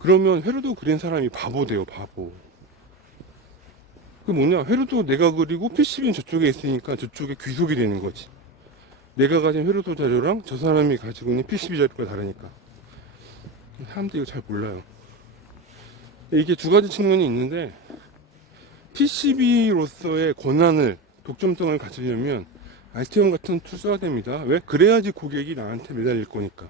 그러면 회로도 그린 사람이 바보 돼요, 바보. 그 뭐냐, 회로도 내가 그리고 PCB는 저쪽에 있으니까 저쪽에 귀속이 되는 거지. 내가 가진 회로도 자료랑 저 사람이 가지고 있는 PCB 자료가 다르니까. 사람들이 이거 잘 몰라요. 이게 두 가지 측면이 있는데, PCB로서의 권한을, 독점성을 가지려면 RTM 같은 툴 써야 됩니다. 왜? 그래야지 고객이 나한테 매달릴 거니까.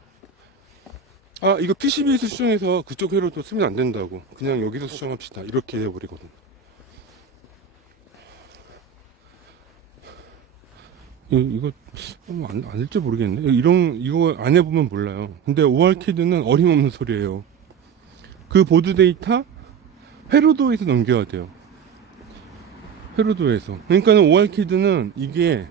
이거 PCB에서 수정해서 그쪽 회로도 쓰면 안 된다고. 그냥 여기서 수정합시다. 이렇게 해버리거든. 이거 안 할지 모르겠네. 이거 안 해보면 몰라요. 근데 ORCAD는 어림없는 소리예요. 그 보드 데이터 회로도에서 넘겨야 돼요. 회로도에서. 그러니까는 ORCAD는 이게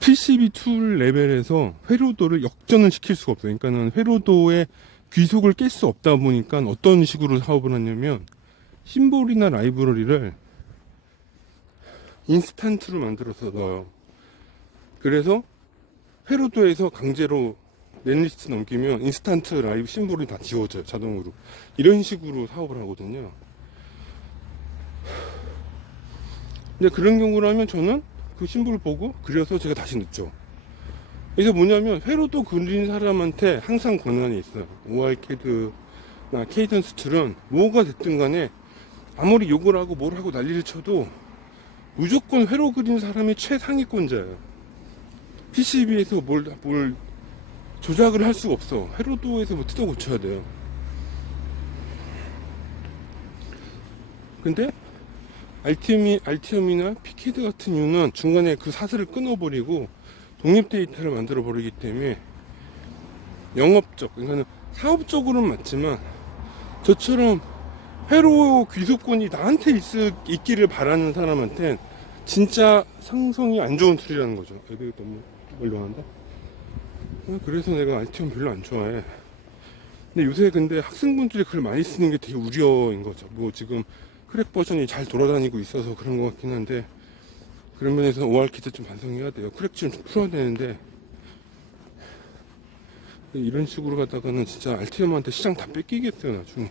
PCB 툴 레벨에서 회로도를 역전을 시킬 수가 없어요. 그러니까는 회로도의 귀속을 깰 수 없다 보니까 어떤 식으로 사업을 하냐면 심볼이나 라이브러리를 인스탄트로 만들어서 넣어요. 그래서 회로도에서 강제로 넷리스트 넘기면 인스탄트 라이브 심볼이 다 지워져요, 자동으로. 이런 식으로 사업을 하거든요. 근데 그런 경우라면 저는 그 심볼을 보고 그려서 제가 다시 넣죠. 그래서 뭐냐면 회로도 그린 사람한테 항상 권한이 있어요. ORCAD나 케이던스 툴은 뭐가 됐든 간에 아무리 욕을 하고 뭘 하고 난리를 쳐도 무조건 회로 그린 사람이 최상위권자예요. PCB에서 뭘 조작을 할 수가 없어. 회로도에서 뭐 뜯어 고쳐야 돼요. 근데 알티엄이나 피케드 같은 이유는 중간에 그 사슬을 끊어버리고 독립 데이터를 만들어 버리기 때문에 영업적, 그러니까 사업적으로는 맞지만 저처럼 회로 귀속권이 나한테 있기를 바라는 사람한테는 진짜 상성이 안 좋은 툴이라는 거죠. 애들이 너무 멀리 한다. 그래서 내가 알티엄 별로 안 좋아해. 근데 요새 학생분들이 글을 많이 쓰는 게 되게 우려인 거죠. 뭐 지금 크랙 버전이 잘 돌아다니고 있어서 그런 것 같긴 한데, 그런 면에서는 ORCAD 좀 반성해야 돼요. 크랙 좀 풀어야 되는데, 이런 식으로 가다가는 진짜 알티엄한테 시장 다 뺏기겠어요, 나중에.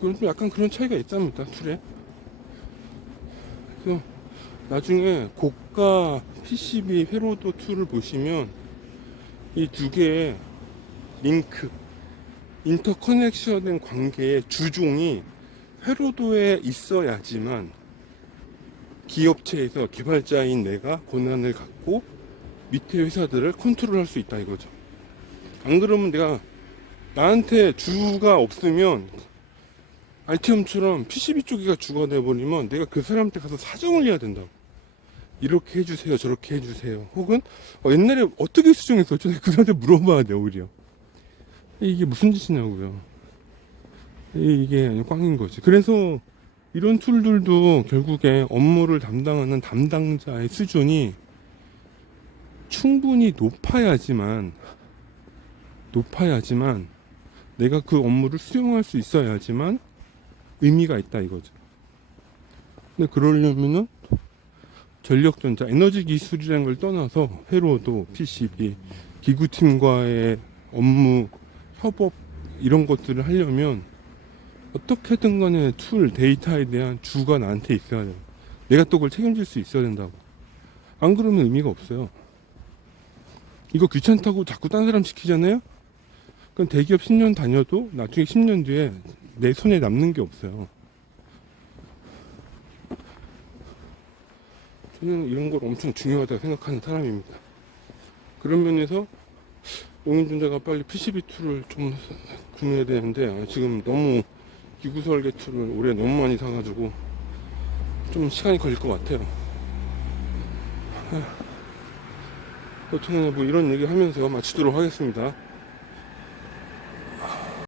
그런 좀 약간 그런 차이가 있답니다, 툴에. 그래서 나중에 고가 PCB 회로도 툴을 보시면 이 두 개의 링크, 인터커넥션된 관계의 주종이 회로도에 있어야지만 기업체에서 개발자인 내가 권한을 갖고 밑에 회사들을 컨트롤할 수 있다 이거죠. 안 그러면 나한테 주가 없으면 알티엄처럼 PCB 쪽이가 주가 돼버리면 내가 그 사람한테 가서 사정을 해야 된다고. 이렇게 해주세요, 저렇게 해주세요. 혹은 옛날에 어떻게 수정했었죠? 그 사람한테 물어봐야 돼, 오히려. 이게 무슨 짓이냐고요. 이게 꽝인 거지. 그래서 이런 툴들도 결국에 업무를 담당하는 담당자의 수준이 충분히 높아야지만 내가 그 업무를 수행할 수 있어야지만 의미가 있다 이거죠. 근데 그러려면은 전력전자, 에너지 기술이라는 걸 떠나서 회로도, PCB, 기구팀과의 업무, 협업 이런 것들을 하려면 어떻게든 간에 툴, 데이터에 대한 주가 나한테 있어야 돼요. 내가 또 그걸 책임질 수 있어야 된다고. 안 그러면 의미가 없어요. 이거 귀찮다고 자꾸 딴 사람 시키잖아요? 그럼 대기업 10년 다녀도 나중에 10년 뒤에 내 손에 남는 게 없어요. 저는 이런 걸 엄청 중요하다고 생각하는 사람입니다. 그런 면에서 용인전자가 빨리 PCB 툴을 좀 구매해야 되는데 지금 너무 기구 설계 툴을 올해 너무 많이 사가지고 좀 시간이 걸릴 것 같아요. 어쨌든 뭐 이런 얘기 하면서 마치도록 하겠습니다.